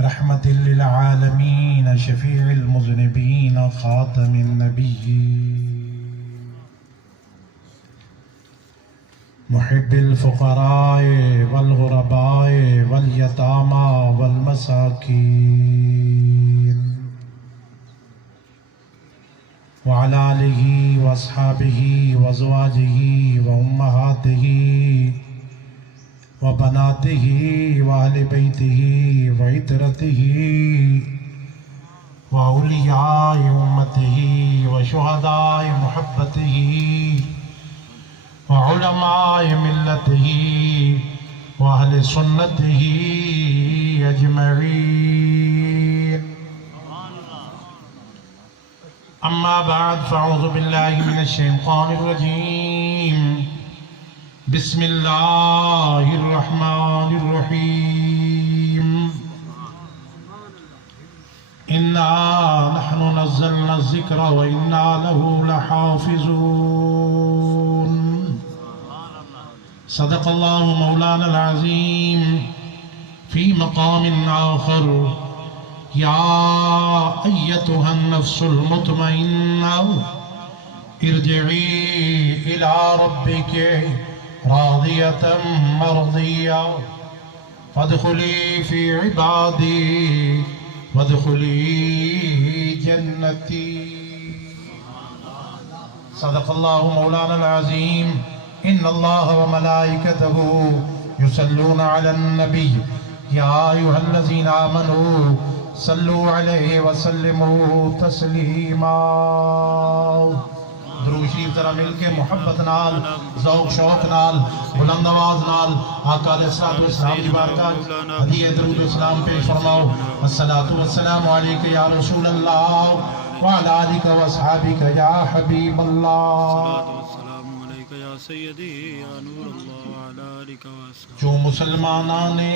رحمة للعالمين شفيع المذنبين خاتم النبيين محب الفقراء والغرباء واليتامى والمساكين وعلى آله وأصحابه وأزواجه وأمهاته وبناته وأهل بيته وعترته وأولياء أمته وشهداء محبته وعلماء ملته وأهل سنته أجمعين. أما بعد فأعوذ بالله من الشيطان الرجيم. بسم الله الرحمن الرحيم. إنا نحن نزلنا الذكر وإنا له لحافظون. صدق الله مولانا العظيم. في مقام آخر يا أيتها النفس المطمئنة ارجعي إلى ربك راضية مرضية فادخلي في عبادي وادخلي جنتي. صدق الله مولانا العظيم. إن الله وملائكته يصلون على النبي يا أيها الذين آمنوا صلوا عليه وسلموا تسلیما. درود شریف ذرا مل کے محبت نال ذوق شوق نال بلند آواز نال آقا علیہ الصلوۃ والسلام کی بارگاہ ہدیہ درود و سلام پیش فرماؤ. الصلاۃ والسلام علیک یا رسول اللہ وعلی آلک و اصحابک یا حبیب اللہ. جو مسلمانان نے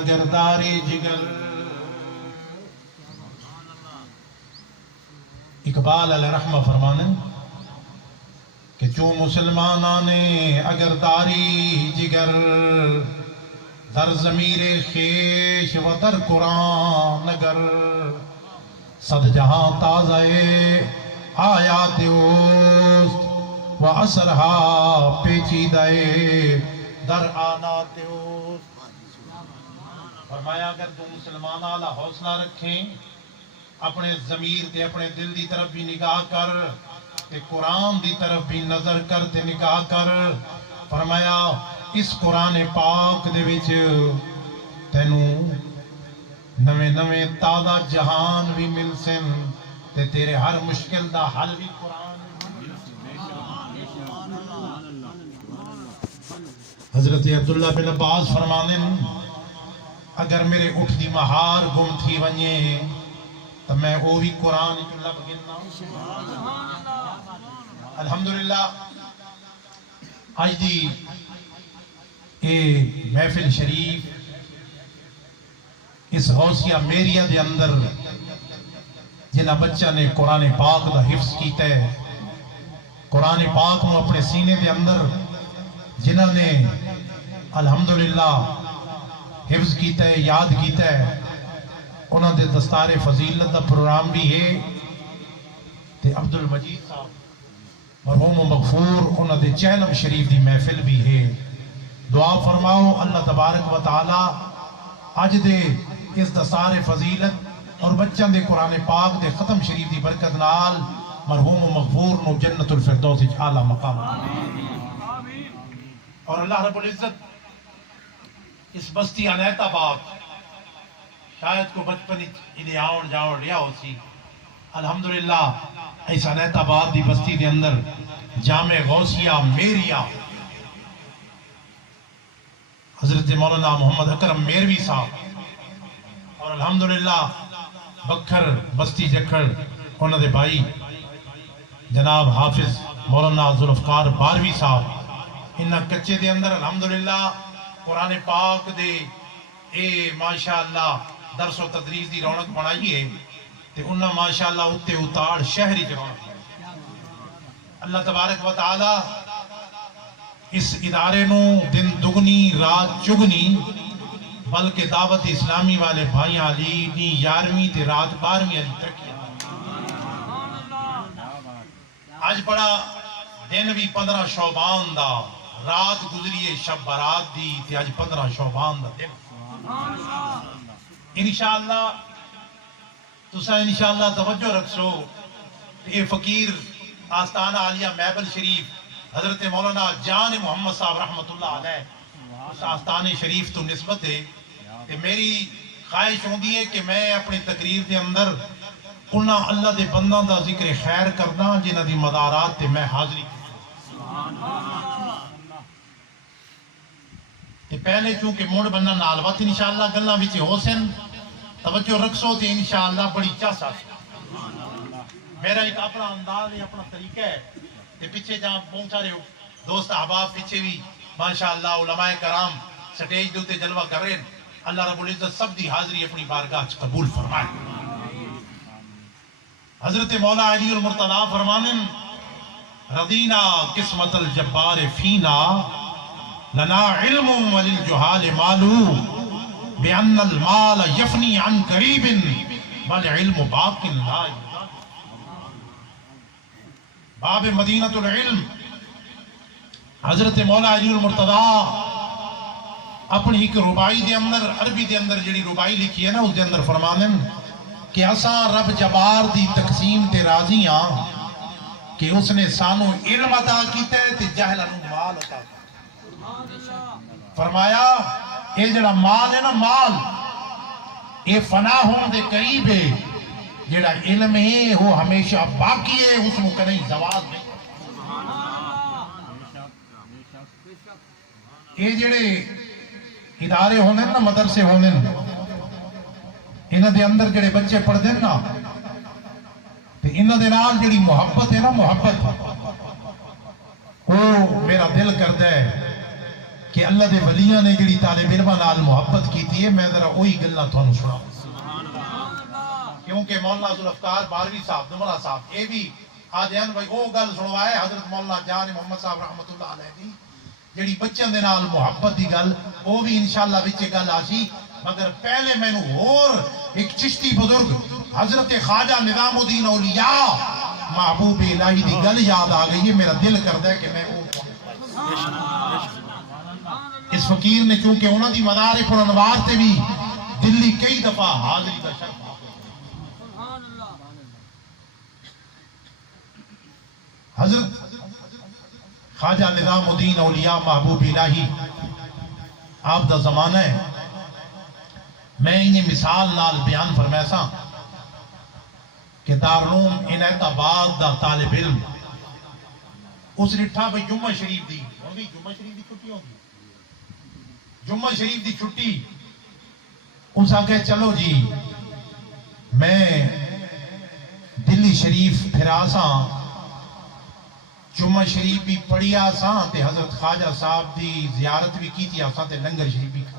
اگر داری جگر اقبال علیہ رحمہ فرمانے کہ جو مسلمانان نے اگر داری جگر در ضمیر خیش و در قرآن اگر صد جہاں تازہ آیات اوست و اثرہا پیچیدہ در آنات اوست. فرمایا اگر تم مسلمان اعلیٰ حوصلہ رکھیں اپنے ضمیر تے اپنے دل دی طرف بھی نگاہ کر تے قرآن دی طرف بھی نظر کر تے نگاہ کر. فرمایا اس قرآن پاک دے وچ تینوں نویں نویں تازہ جہان بھی مل سن تے تیرے ہر مشکل دا حل بھی قرآن. حضرت عبداللہ بن عباس فرمانے اگر میرے اٹھ دی مہار گم تھی ونجے تو میں وہی قرآن کی لب گننا. الحمدللہ آج دی اے محفل شریف اس غوثیہ میریہ دے اندر جنہ بچہ نے قرآن پاک دا حفظ کیتا ہے قرآن پاک نو اپنے سینے دے اندر جنہ نے الحمدللہ حفظ کیتا ہے یاد کیتا ہے انہوں دے دستار فضیلت دا پروگرام بھی ہے تے عبدالمجید صاحب مرحوم و مغفور انہوں دے چہلم شریف دی محفل بھی ہے. دعا فرماؤ اللہ تبارک و تعالی آج دے اس دستار فضیلت اور بچوں دے قرآن پاک دے ختم شریف دی برکت نال مرحوم و مغفور نو جنت الفردوس اعلیٰ مقام. اور اللہ رب العزت اس بستی عنایت آباد شاید کو بچپن انہیں آؤن جاؤن ریا ہو سی. الحمدللہ ایسا عنایت آباد دی بستی دے اندر جامع غوثیہ میریہ حضرت مولانا محمد اکرم میروی صاحب اور الحمدللہ بکھر بستی جکھڑ انہوں دے بھائی جناب حافظ مولانا ذوالفقار باروی صاحب انہاں کچے دے اندر الحمدللہ قرآن پاک دے اے ماشاءاللہ درس و تدریس دی رونق بنائی ہے تے انہاں ماشاءاللہ اتے اتاڑ شہری رونق. اللہ تبارک و تعالی اس ادارے نو دن دگنی رات چگنی بلکہ دعوت اسلامی والے بھائی علی نی 11ویں تے رات 12ویں علی ترقی آج بڑا دن بھی 15 شعبان دا رات گزریے شب برات دی تے آج 15 شعبان دا دن انشاءاللہ تسا انشاءاللہ توجہ رکھسو یہ فقیر آستانہ عالیہ محبل شریف حضرت مولانا جان محمد صاحب رحمت اللہ علیہ اس آستان شریف تو نسبت ہے کہ میری خواہش ہوندی ہے کہ میں اپنی تقریر کے اندر انہاں اللہ دے بنداں دا ذکر خیر کرنا جنہاں دی مدارات تے میں حاضری تے پہلے چونکہ موڑ بننا نال وقت انشاءاللہ گلاں وچ حسن توجہ رکھسو تے انشاءاللہ بڑی چاسا میرا ایک اپنا انداز ہے اپنا طریقہ ہے تے پیچھے جہاں بہت سارے دوست احباب پیچھے بھی ماشاءاللہ علماء کرام سٹیج دے تے جلوہ کر رہے ہیں اللہ رب العزت سب دی حاضری اپنی بارگاہ قبول فرمائے حضرت مولا علی المرتضی فرمانے رضینا قسمت الجبار فینا لنا علم وللجہال مالو بأن المال یفنی عن قریب بل علم باق لا باب مدینۃ العلم حضرت مولا علی المرتضی اپنی ایک ربائی دے اندر عربی دے اندر جڑی ربائی لکھی ہے نا اس دے اندر فرمانے کہ اساں رب جبار دی تقسیم تے راضی ہاں کہ اس نے سانو علم عطا کیتا ہے تے جہلاں نوں مال عطا کیتا فرمایا یہ جڑا مال ہے نا مال یہ فنا ہون دے قریب ہے جڑا علم ہے وہ ہمیشہ باقی ہے اس کو کہیں زوال نہیں یہ جڑے ادارے ہونے نا مدرسے ہونے انہاں دے اندر جڑے بچے پڑھ دیں نا تے انہاں دے نال جڑی محبت ہے نا محبت وہ میرا دل کرتا ہے کہ اللہ دے ولیاں نے جڑی طالب علماں نال محبت کیتی ہے میں ذرا وہی گلاں تھانوں سناؤں کیونکہ مولانا ذوالفقار باروی صاحب دمرہ صاحب یہ بھی آدھیان بھائی وہ گل سنوائے حضرت مولانا جان محمد صاحب رحمت اللہ علیہ دی جڑی بچوں دے نال محبت دی گل وہ بھی انشاءاللہ وچے گل آسی مگر پہلے میں نے اور ایک چشتی بزرگ حضرت خواجہ نظام الدین اولیاء محبوب الہی دی گل یاد آ گئی ہے میرا دل کرتا ہے کہ میں اس فقیر نے چونکہ انہوں دی مدار پر انوار تے بھی دلی کئی دفعہ حاضری کا شرف حضرت خواجہ نظام الدین اولیاء محبوب الہی آپ دا زمانہ ہے میں انہیں مثال نال بیان فرمیسا کہ دارالعلوم عنایت آباد دا طالب علم اس رٹھا بھئی جمعہ شریف دی جمعہ شریف دی چھٹی ہوگی جمعہ شریف دی چھٹی اس آگے چلو جی میں دلی شریف پھراساں جمعہ شریف بھی پڑھی آساں تے حضرت خواجہ صاحب دی زیارت بھی کی تھی آساں تے لنگر شریف بھی کھا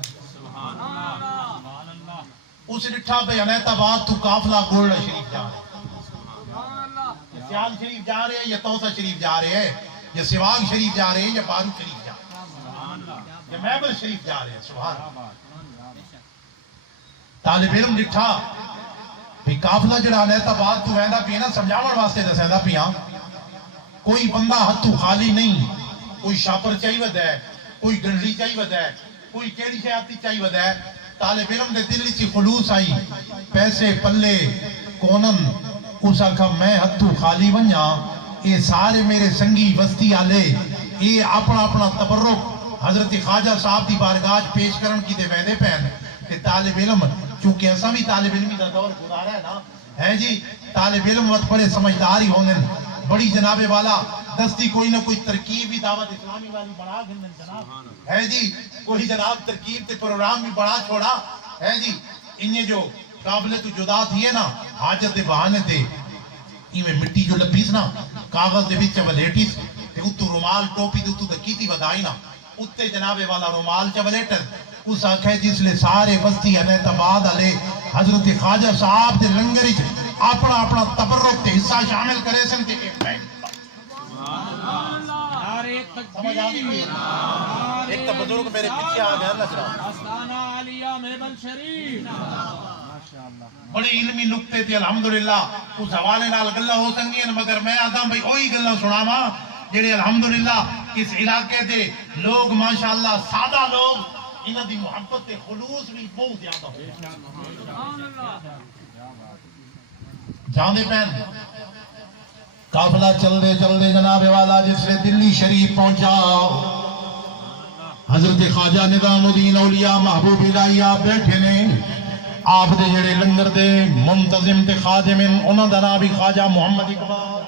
اس رٹھا بھئی عنایت آباد تو قافلہ گولڈا شریف جا رہے ہیں سیال شریف جا رہے ہیں یا توسہ شریف جا رہے ہیں یا سواگ شریف جا رہے ہیں یا بارو شریف جا رہے ہیں یا محبل شریف جا رہے ہیں سبحان طالب علم رٹھا بھئی قافلہ جڑا عنایت آباد تو ویندہ پینا سمجھاون واسطے دسیندہ پیاں کوئی بندہ ہتھو خالی نہیں کوئی شاپر چاہی ود ہے کوئی گنڈی چاہی ود ہے کوئی کیڑی شیاتی چاہی ود ہے طالب علم دے دلی چی خلوص آئی پیسے پلے کونن اس آکھا میں ہتھو خالی ونیا یہ سارے میرے سنگی وستی آلے یہ اپنا اپنا تبرک حضرت خواجہ صاحب دی بارگاہ پیش کرن کی دے ویدے پہن کہ طالب علم چونکہ ایسا بھی طالب علمی دا دور گزارا ہے نا ہے جی طالب علم وقت بڑے سمجھداری ہونے بڑی جناب والا دستی کوئی نہ کوئی ترکیب بھی دعوت اسلامی والی بڑا گھنن جناب ہے جی کوئی جناب ترکیب تے پروگرام بھی بڑا چھوڑا ہے جی انہیں جو قابل تو جدا تھی ہے نا حاجت دے بہانے تے میں مٹی جو لپیس نا کاغذ دے وچ ولیٹیس تے اتو رومال ٹوپی تے اتو کیتی ودائی نا اتے جناب والا رومال چ ولیٹر اس آنکھے جس لے سارے وستی عنایت آباد علیہ حضرت خواجہ صاحب دے لنگر اپنا اپنا تبرک تے حصہ شامل کرے سن تے ایک ایک تا بزرگ میرے پیچھے آ گیا اللہ جناب آستانہ عالیہ بڑے علمی نقطے تھے الحمدللہ اس حوالے نال گلاں ہو سکدیاں مگر میں آدھا بھئی وہی گلاں سناواں جڑے الحمدللہ اس علاقے دے لوگ ماشاءاللہ سادہ لوگ انہاں دی محبت تے خلوص بھی بہت زیادہ ہوئے جانے پہن قافلہ چل دے جناب والا جس نے دلی شریف پہنچا حضرت خواجہ نظام الدین اولیاء محبوب الہی آپ بیٹھے نے آپ دے جڑے لنگر دے منتظم تے خادم انہاں دا نام بھی خواجہ محمد اقبال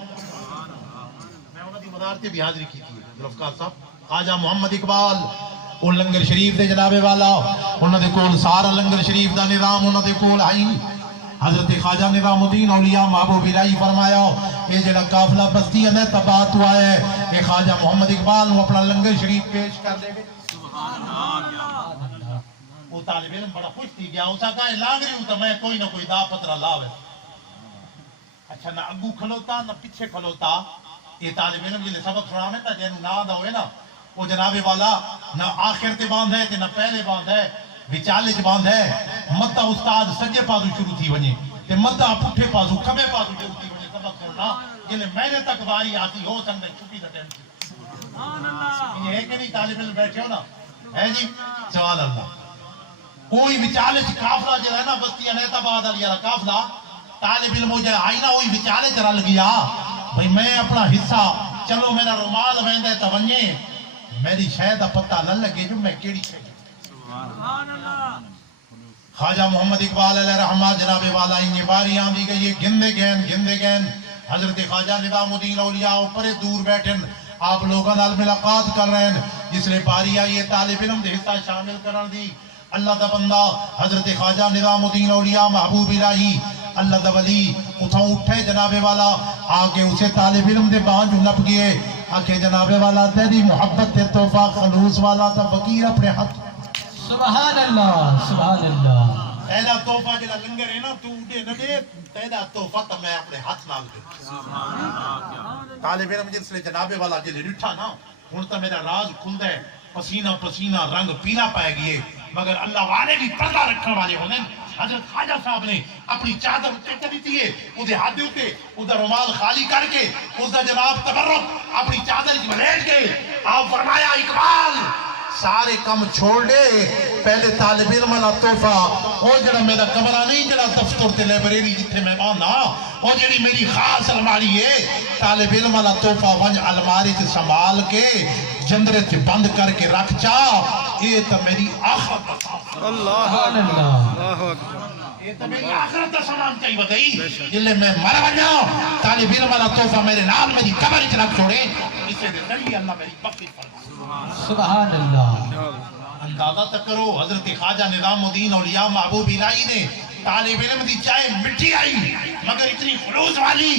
میں انہاں دی مدار تے بھی حاضری کی تھی ذوالفقار صاحب خواجہ محمد اقبال وہ لنگر شریف دے جناب والا انہاں دے کول سارا لنگر شریف دا نظام انہاں دے کول آئی حضرت خواجہ نظام الدین اولیاء محبوب الہی فرمایا یہ جڑا قافلہ بستی ہے تبات ہوا ہے یہ خواجہ محمد اقبال وہ اپنا لنگر شریف پیش کر دے گے وہ طالب علم بڑا خوش تھی گیا اسا کہا لاگ رہی ہوں تو میں کوئی نہ کوئی دا پترہ لاوے اچھا نہ اگو کھلوتا نہ پیچھے کھلوتا یہ طالب علم جلے سبق سنا میں تا جنہوں نہ آدھا ہوئے نا وہ جناب والا نہ آخر تے باندھ ہے نہ پہلے باندھ ہے وچالے چ باندھ ہے متا استاد سجے پاسو شروع تھی ونجے تے متا پٹھے پاسو کھبے پاسو شروع تھی ونجے سبق سننا جلے مہینے تک واری آتی ہو سکتا ہے چھٹی دا ٹائم یہ ہے کہ نہیں طالب علم بیٹھے ہو نا ہے جی سوال اللہ کوئی وچالے چ قافلہ جو ہے نا بستیاں نیت آباد علی والا قافلہ طالب علم ہو جائے آئی نا وہی وچالے چ رل گیا بھئی میں اپنا حصہ چلو میرا رومال ویندا ہے تے ونجے میری شے دا پتہ نہ لگے جو میں کیڑی شے خواجہ محمد اقبال علیہ رحمہ جناب والا انہیں باری آندھی گئی یہ گندے گین حضرت خواجہ نظام الدین اولیاء اوپرے دور بیٹھن آپ لوگوں نال ملاقات کر رہے ہیں جس نے باری آئی یہ طالب علم دے حصہ شامل کرن دی اللہ دا بندہ حضرت خواجہ نظام الدین اولیاء محبوب الہی اللہ دا ولی اتھا اٹھے جناب والا آگے اسے طالب علم دے بانج نپ گئے آکے جناب والا تیری محبت تے تحفہ خلوص والا تا فقیر اپنے ہاتھ سبحان اللہ سبحان اللہ تیرا تحفہ جلا لنگر ہے نا تو اٹھے نہ دے تیرا تحفہ تا میں اپنے ہاتھ نال دے طالب علم جس نے جناب والا جلے رٹھا نا ہونتا میرا راز کھل دے پسینہ رنگ پیلا پائے گئے مگر اللہ والے بھی پردہ رکھنے والے ہونے حضرت خواجہ صاحب نے اپنی چادر اٹھے کر دیتی ہے ادھے ہاتھ دیتے ادھا رومال خالی کر کے ادھا جناب تبرک اپنی چادر کی ملیٹ کے آپ فرمایا اقبال سارے کم چھوڑ دے پہلے طالب علم والا تحفہ وہ جڑا میرا کمرہ نہیں جڑا دفتر تے لائبریری جتھے میں بانا وہ جڑی میری خاص الماری ہے طالب علم والا تحفہ ونج الماری سے سنبھال کے جندرے سے بند کر کے رکھ چا یہ تو میری آخرت اللہ یہ تو میری آخرت کا سامان چاہیے بتائی جلے میں مر بنا طالب علم والا تحفہ میرے نام میری قبر اچھ رکھ چھوڑے اسے دے ذریعے اللہ میری بخشش فرما سبحان اللہ اندازہ تک کرو حضرت خواجہ نظام الدین اولیاء محبوب الہی نے طالب علم دی چائے مٹھی آئی مگر اتنی خلوص والی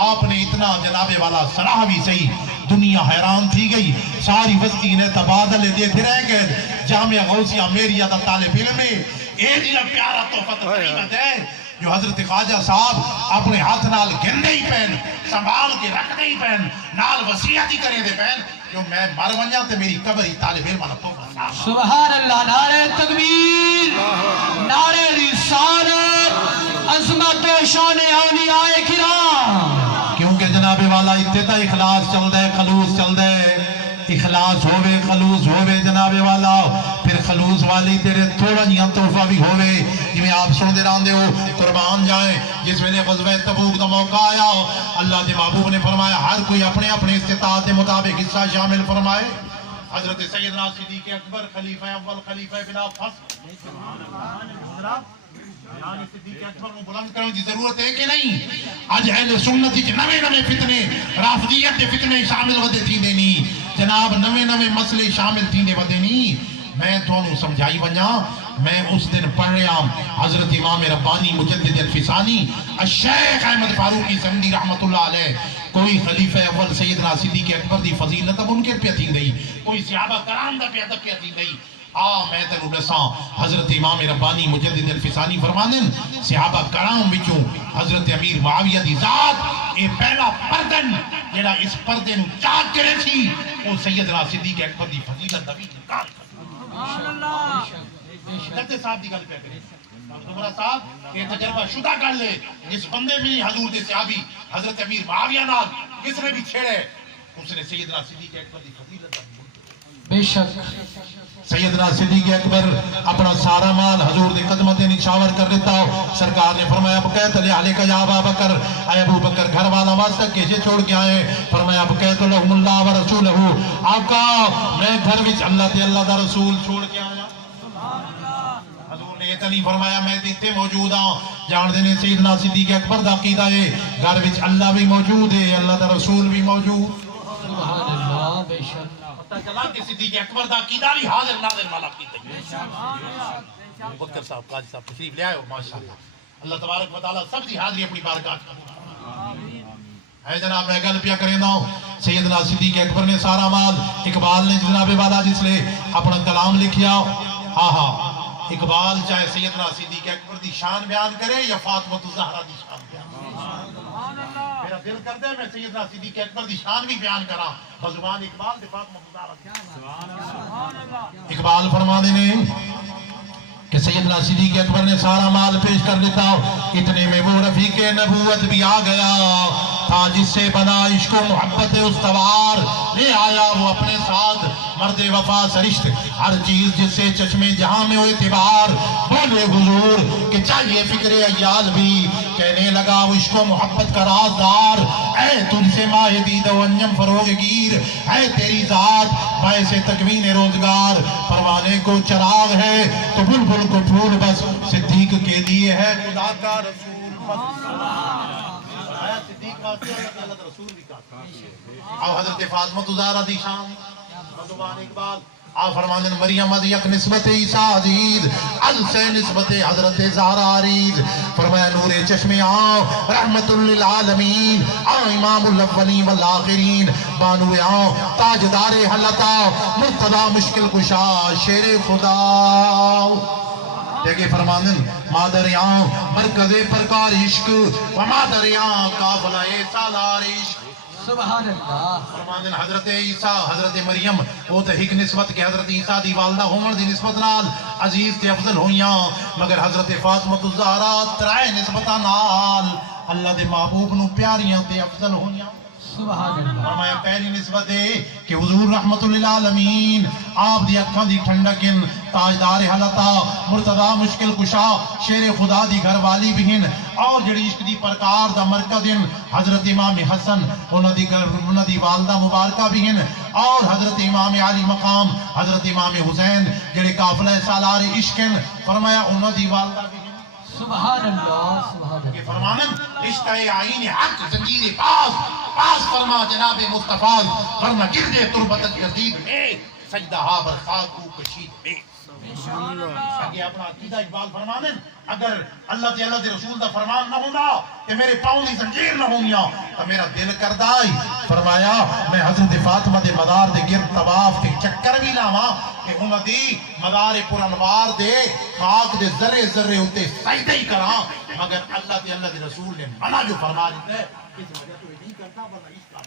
آپ نے اتنا جناب والا صلاح بھی صحیح دنیا حیران تھی گئی ساری وسطی نے تبادلے دیتے رہ گئے جامعہ غوثیہ میریہ دا طالب علم ہے اے جنہ پیارا تحفہ تقریبت ہے جو حضرت خواجہ صاحب اپنے ہاتھ نال گندے ہی پہن سنبھال کے رکھتے ہی پہن نال وسیعت ہی کرے دے پہن جو میں مر ونجا تے میری قبر ہی طالب علم والا تحفہ سبحان اللہ نعرہ تکبیر نعرہ رسالت عظمت و شان اولیاء کرام کیونکہ جناب والا اتنا اخلاص چل دے خلوص چل دے اخلاص ہوئے خلوص ہوئے جناب والا پھر خلوص والی تیرے تھوڑا جیاں تحفہ بھی ہوئے جمیں آپ سن دے راندے ہو قربان جائیں جس میں نے غزوہ تبوک دا موقع آیا اللہ دے محبوب نے فرمایا ہر کوئی اپنے اپنے استطاعت کے مطابق حصہ شامل فرمائے حضرت سیدنا صدیق اکبر خلیفہ اول خلیفہ بلا فصل یعنی صدیق اکبر کو بلند کرنے کی ضرورت ہے کہ نہیں آج اہل سنتی کے نوے فتنے رافضیت کے فتنے شامل ودے تھی دینی جناب نوے مسئلے شامل تھی ودے نہیں میں تھوڑوں سمجھائی ونجا میں اس دن پڑھ رہا حضرت امام ربانی مجدد الفسانی الشیخ احمد فاروقی زندی رحمت اللہ علیہ کوئی خلیفہ اول سیدنا صدیق اکبر دی فضیلت اب ان کے پہ تھی گئی کوئی صحابہ کرام دا پہ تھی گئی میں تنو نساں حضرت امام ربانی مجدد الفسانی فرمانن صحابہ کرام بچوں حضرت امیر معاویہ دی ذات اے پہلا پردن جیڑا اس پردے نو چاک کرے تھی وہ سیدنا صدیق اکبر دی فضیلت نبی انکار کر کرتے صاحب دی گل پہ کریں تمہارا صاحب یہ تجربہ شدہ کر لے جس بندے میں حضور دے صحابی حضرت امیر معاویہ نال کس نے بھی چھیڑے اس نے سیدنا صدیق اکبر دی فضیلت بے شک سیدنا صدیق اکبر اپنا سارا مال حضور دے قدمت نشاور کر دیتا ہو سرکار نے فرمایا بقیت علی علی کا یا ابا بکر اے ابو بکر گھر والا واسطہ کیسے چھوڑ کے آئے فرمایا بقیت لہم اللہ و رسولہ آقا میں گھر وچ اللہ تے اللہ دا رسول چھوڑ کے آیا حضور نے یہ تو نہیں فرمایا میں دیتے موجود ہوں جان دینے سیدنا صدیق اکبر دا عقیدہ ہے گھر وچ اللہ بھی موجود ہے اللہ دا رسول بھی موجود سبحان اللہ بے شک پتہ چلا کہ صدیق اکبر دا عقیدہ بھی حاضر ناظر والا عقیدہ ہے بکر صاحب قاضی صاحب تشریف لے آئے ہو ماشاءاللہ اللہ تبارک و تعالی سب کی حاضری اپنی بارگاہ میں ہے جناب میں گل پیا کریں دا سیدنا صدیق اکبر نے سارا مال اقبال نے جناب والا جس لے اپنا کلام لکھیا آہا اقبال چاہے سیدنا صدیق اکبر دی شان بیان کرے یا فاطمہ الزہرا دی شان بیان میرا دل کرتا ہے میں سیدنا صدیق اکبر دی شان بھی بیان کرا بزبان اقبال دے فاطمہ الزہرا اقبال فرما دینے کہ سیدنا صدیق اکبر نے سارا مال پیش کر دیتا اتنے میں وہ رفیق نبوت بھی آ گیا تھا جس سے بنا عشق و محبت استوار لے آیا وہ اپنے ساتھ مرد وفا سرشت ہر چیز جس سے چشم جہاں میں ہو اعتبار بولے حضور کہ چاہیے فکر ایال بھی کہنے لگا وہ عشق و محبت کا رازدار اے تجھ سے ماہ دید و انجم فروغ گیر اے تیری ذات باعث تکوین روزگار پروانے کو چراغ ہے تو بلبل کو پھول بس صدیق کے لیے ہے خدا کا رسول صدیق واسطے اللہ رسول بھی کہا اور حضرت فاطمہ الزہرا دی شان بزبان اقبال آپ فرمانے مریم از یک نسبت عیسیٰ عزیز از سے نسبت حضرت زہرا عریض فرمایا نور چشم آن رحمت للعالمین آن امام الاولین والآخرین بانو آن تاجدار حلتا مرتضی مشکل کشا شیر خدا دیکھے فرمانن مادر آن مرکز پرکار عشق و مادر آن قافلہ سالار عشق سبحان اللہ فرماندن حضرت عیسیٰ حضرت مریم وہ تو ایک نسبت کہ حضرت عیسیٰ دی والدہ عمر دی نسبت نال عزیز تے افضل ہویاں مگر حضرت فاطمہ الزہرا ترائے نسبتہ نال اللہ دے محبوب نو پیاریاں تے افضل ہویاں سبحان اللہ فرمایا پہلی نسبت ہے کہ حضور رحمت للعالمین آپ دی اکھاں دی ٹھنڈکن تاجدار حلتا مرتضی مشکل کشا شیر خدا دی گھر والی بہن اور جڑی عشق دی پرکار دا مرکزن حضرت امام حسن انہاں دی والدہ مبارکہ بہن اور حضرت امام علی مقام حضرت امام حسین جڑے قافلہ سالار عشقن فرمایا انہاں دی والدہ بہن سبحان اللہ سبحان اللہ یہ فرمانن رشتہ آئین حق زنجیر پاس فرما جناب مصطفیٰ فرما گردے تربت جدید میں سجدہ ہابر خاکو کشید میں آگے اپنا عقیدہ اقبال فرمانن اگر اللہ تے اللہ دے رسول دا فرمان نہ ہونا کہ میرے پاؤں دی زنجیر نہ ہونیاں تو میرا دل کردائی فرمایا میں حضرت فاطمہ دے مدار دے گرد طواف کے چکر بھی لاواں کہ انہاں دی مدار پر انوار دے خاک دے ذرے ذرے ہوتے سجدہ ہی کراں مگر اللہ تے اللہ دے رسول نے منع جو فرما دیتا ہے اس وجہ تو یہ نہیں کرتا ورنہ اس کا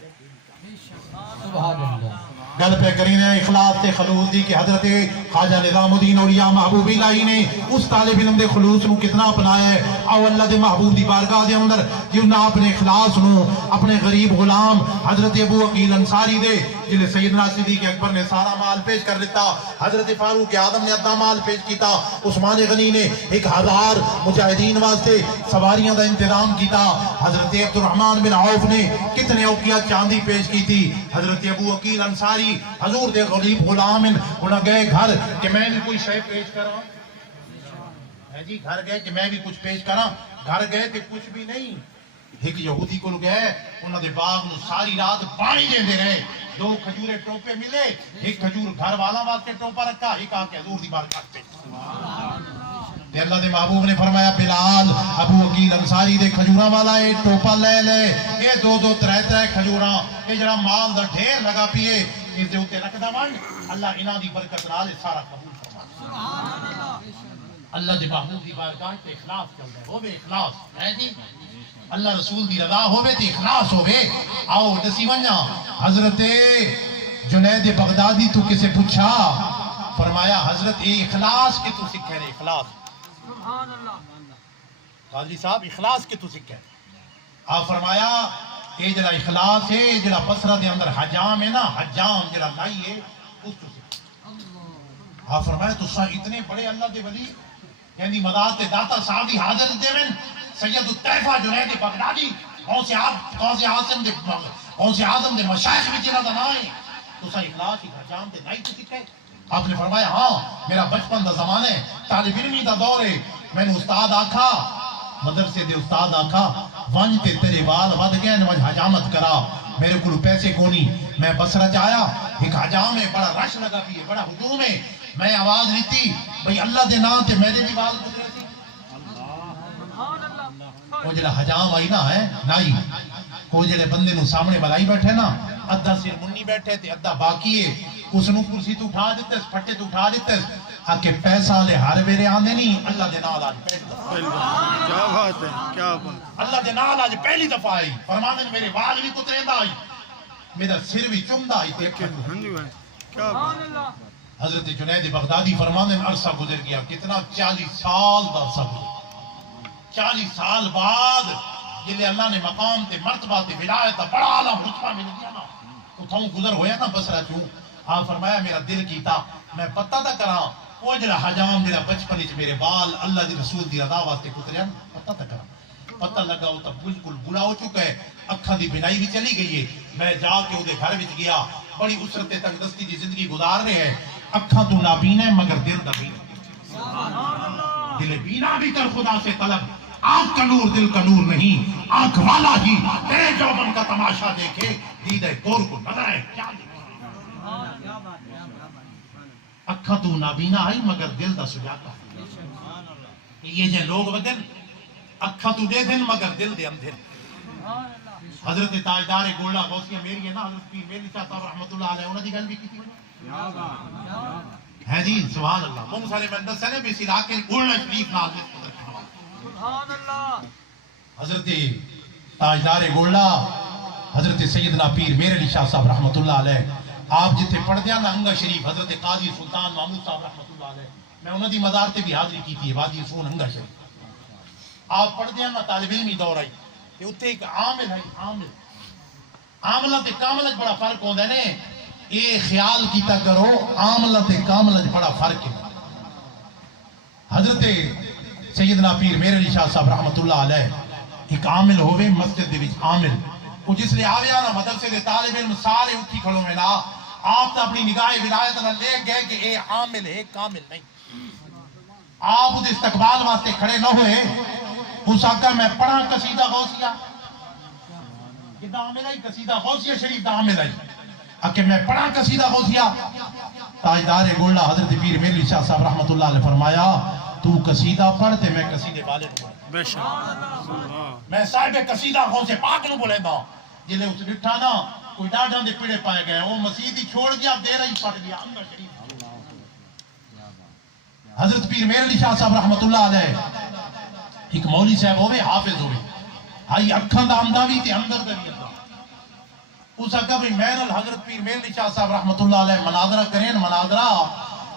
سبحان اللہ گل پہ کرین اخلاص تے خلوص دی کہ حضرت خواجہ نظام الدین اولیاء محبوب الہی نے اس طالب علم دے خلوص نو کتنا اپنایا ہے او اللہ دے محبوب دی بارگاہ دے اندر جنہاں اپنے اخلاص نو اپنے غریب غلام حضرت ابو عقیل انصاری دے جلے سیدنا صدیق اکبر نے سارا مال پیش کر دیتا حضرت فاروق اعظم نے ادھا مال پیش کیتا عثمان غنی نے 1000 مجاہدین واسطے سواریاں دا انتظام کیتا حضرت عبد الرحمن بن عوف نے کتنے اوقیہ چاندی پیش کی تھی حضرت ابو عقیل انصاری حضور دے غریب غلام انہاں گئے گھر کہ میں بھی کوئی شے پیش کراں ہے جی گھر گئے کہ میں بھی کچھ پیش کراں گھر گئے کہ کچھ بھی نہیں ایک یہودی کو گئے انہاں دے باغ نو ساری رات پانی دیندے رہے 2 کھجورے ٹوپے ملے ایک کھجور گھر والا واسطے ٹوپا رکھا ایک آ کے حضور دی بارگاہ تے تے اللہ دے محبوب نے فرمایا بلال ابو عقیل انصاری دے کھجوراں والا اے ٹوپا لے لے اے 2 3 کھجوراں اے جڑا مال دا ڈھیر لگا پیے اس دے اوتے رکھ دا ون اللہ انہاں دی برکت نال سارا قبول فرما سبحان اللہ اللہ دے محبوب دی بارگاہ تے اخلاص چل رہا ہوے اخلاص ہے جی اللہ رسول دی رضا ہوے تے اخلاص ہوے آؤ دسی ونجا حضرت جنید بغدادی تو کسے پوچھا فرمایا حضرت اے اخلاص کے تو سکھے نے اخلاص قاضی صاحب اخلاص کے تو سکھے آپ فرمایا اے جڑا اخلاص ہے جڑا بصرہ دے اندر حجام ہے نا حجام جڑا لائی ہے اس تو سکھے آپ فرمایا تو اتنے بڑے اللہ دے ولی یعنی مداد داتا صحابی حاضر دیون سید الطیفہ جنید بغدادی غوث اعظم دے مشائخ بھی جنہ دا نام ہے تو سا اخلاص ہی حجام دے نہیں تو سکھے آپ نے فرمایا ہاں میرا بچپن دا زمان ہے طالب علمی دا دور ہے میں نے استاد آکھا مدرسے دے استاد آکھا ونج تے تیرے وال ود گئے نے وجہ حجامت کرا میرے کو پیسے کونی میں بصرہ جایا ایک حجام ہے بڑا رش لگا بھی ہے بڑا ہجوم ہے میں آواز لیتی بھئی اللہ دے نام تے میرے بھی وال گزرے تھی وہ جڑا حجام آئی نا ہے نائی وہ جڑے بندے نو سامنے بلائی بیٹھے نا ادھا سر منی بیٹھے تے ادھا باقی ہے اس نو کرسی تو اٹھا دیتے پھٹے تو اٹھا دیتے آکے پیسہ لے ہر ویرے آندے نہیں اللہ دے نال آج پہلی دفعہ کیا بات ہے کیا بات اللہ دے نال آج پہلی دفعہ آئی فرمانے میرے وال بھی کترے دا آئی میرا سر بھی چمدہ آئی تے کیا بات حضرت جنید بغدادی فرمانے عرصہ گزر گیا کتنا 40 سال دا عرصہ گزر 40 سال بعد جلے اللہ نے مقام تے مرتبہ تے ولایت بڑا عالم رتبہ مل گیا نا تو تھوں گزر ہویا نا بصرہ چوں آپ فرمایا میرا دل کیتا میں پتہ تھا کراں وہ جڑا حجام جڑا بچپن وچ میرے بال اللہ دی رسول دی رضا واسطے کتریا پتہ تھا کراں پتہ لگا وہ تب بالکل بڑا ہو چکا ہے اکھاں دی بینائی بھی چلی گئی ہے میں جا کے اودے گھر وچ گیا بڑی اسرت تک دستی دی زندگی گزار رہے ہیں اکھاں تو نابین ہے مگر دل دا بین دل بینا بھی کر خدا سے طلب آنکھ کا نور دل کا نور نہیں آنکھ والا ہی تیرے جوبن کا تماشا دیکھے دید کور کو نظر ہے کیا دیکھے اکھا تو نابینا آئی مگر دل دا سجاتا یہ جو لوگ بدل اکھا تو دے دن مگر دل دے اندھر حضرت تاجدار گولڈا غوثیہ میری ہے نا حضرت پیر میری شاہ صاحب رحمت اللہ علیہ انہوں نے گل بھی کی تھی ہے جی سبحان اللہ مم سالے مندس سے نے بھی سلا کے گولڈا شریف نازل حضرت تاجدار گولڈا حضرت سیدنا پیر میرے علی شاہ صاحب رحمت اللہ علیہ آپ جتھے پڑھ دیا نا انگا شریف حضرت قاضی سلطان محمود صاحب رحمت اللہ علیہ میں انہوں دی مزار تے بھی حاضری کی تھی وادی سون انگا شریف آپ پڑھ دیا نا طالب علمی دور آئی کہ اتھے ایک عامل ہے عاملہ تے کاملہ بڑا فرق ہوندہ ہے یہ خیال کیتا کرو عاملہ تے کاملہ بڑا فرق ہے حضرت سیدنا پیر میرے علی شاہ صاحب رحمت اللہ علیہ ایک عامل ہوئے مسجد دے وچ عامل وہ جس لئے آویا نا مدرسے دے طالب علم سارے اٹھی کھڑوں میں نا آپ تا اپنی نگاہ ولایت نہ لے گئے کہ اے عامل ہے کامل نہیں آپ اس استقبال واسطے کھڑے نہ ہوئے اس آقا میں پڑھا قصیدہ غوثیہ یہ دا عامل ہے قصیدہ غوثیہ شریف دا عامل ہے کہ میں پڑھا قصیدہ غوثیہ تاجدار گولڈا حضرت پیر میرے علی شاہ صاحب رحمت اللہ علیہ فرمایا تو قصیدہ پڑھتے میں قصیدے والے نو بولے میں صاحب قصیدہ غوث پاک نو بولے دا جلے اس ڈٹھا نا کوئی ڈاڈاں دے پیڑے پائے گئے وہ مسیح ہی چھوڑ گیا دیر ہی پڑھ گیا اندر شریف حضرت پیر میرے علی شاہ صاحب رحمت اللہ علیہ ایک مولی صاحب ہوئے حافظ ہوئے ہائی اکھاں دا انداوی تے اندر دا بھی انداوی اس آقا بھی میں نال حضرت پیر میرے علی شاہ صاحب رحمت اللہ علیہ مناظرہ کریں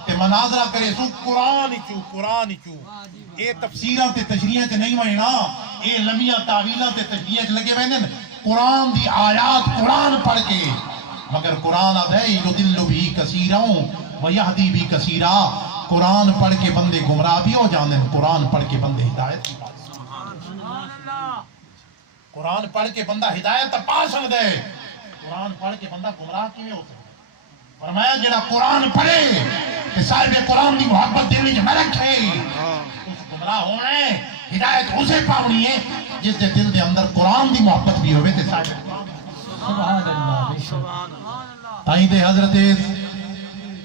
مناظرہ کرے سو قرآن چو اے تفسیرہ تے تشریح تے نہیں ہوئے نا اے لمیہ تعویلہ تے تشریح لگے ہوئے قرآن دی آیات قرآن پڑھ کے مگر قرآن آدھے یدل بھی کثیروں ویہدی بھی کثیرہ قرآن پڑھ کے بندے گمراہ بھی ہو جاندے قرآن پڑھ کے بندے ہدایت بھی پا سکتے قرآن پڑھ کے بندہ ہدایت پا سکتے قرآن پڑھ کے بندہ گمراہ کیوں ہو سکتے فرمایا جڑا قرآن پڑھے کہ صاحب قرآن دی محبت دل میں رکھے اس گمراہ ہونے ہدایت اسے پاونی ہے جس دے دل دے اندر قرآن دی محبت بھی ہوئے تے صاحب سبحان اللہ تائیں دے حضرت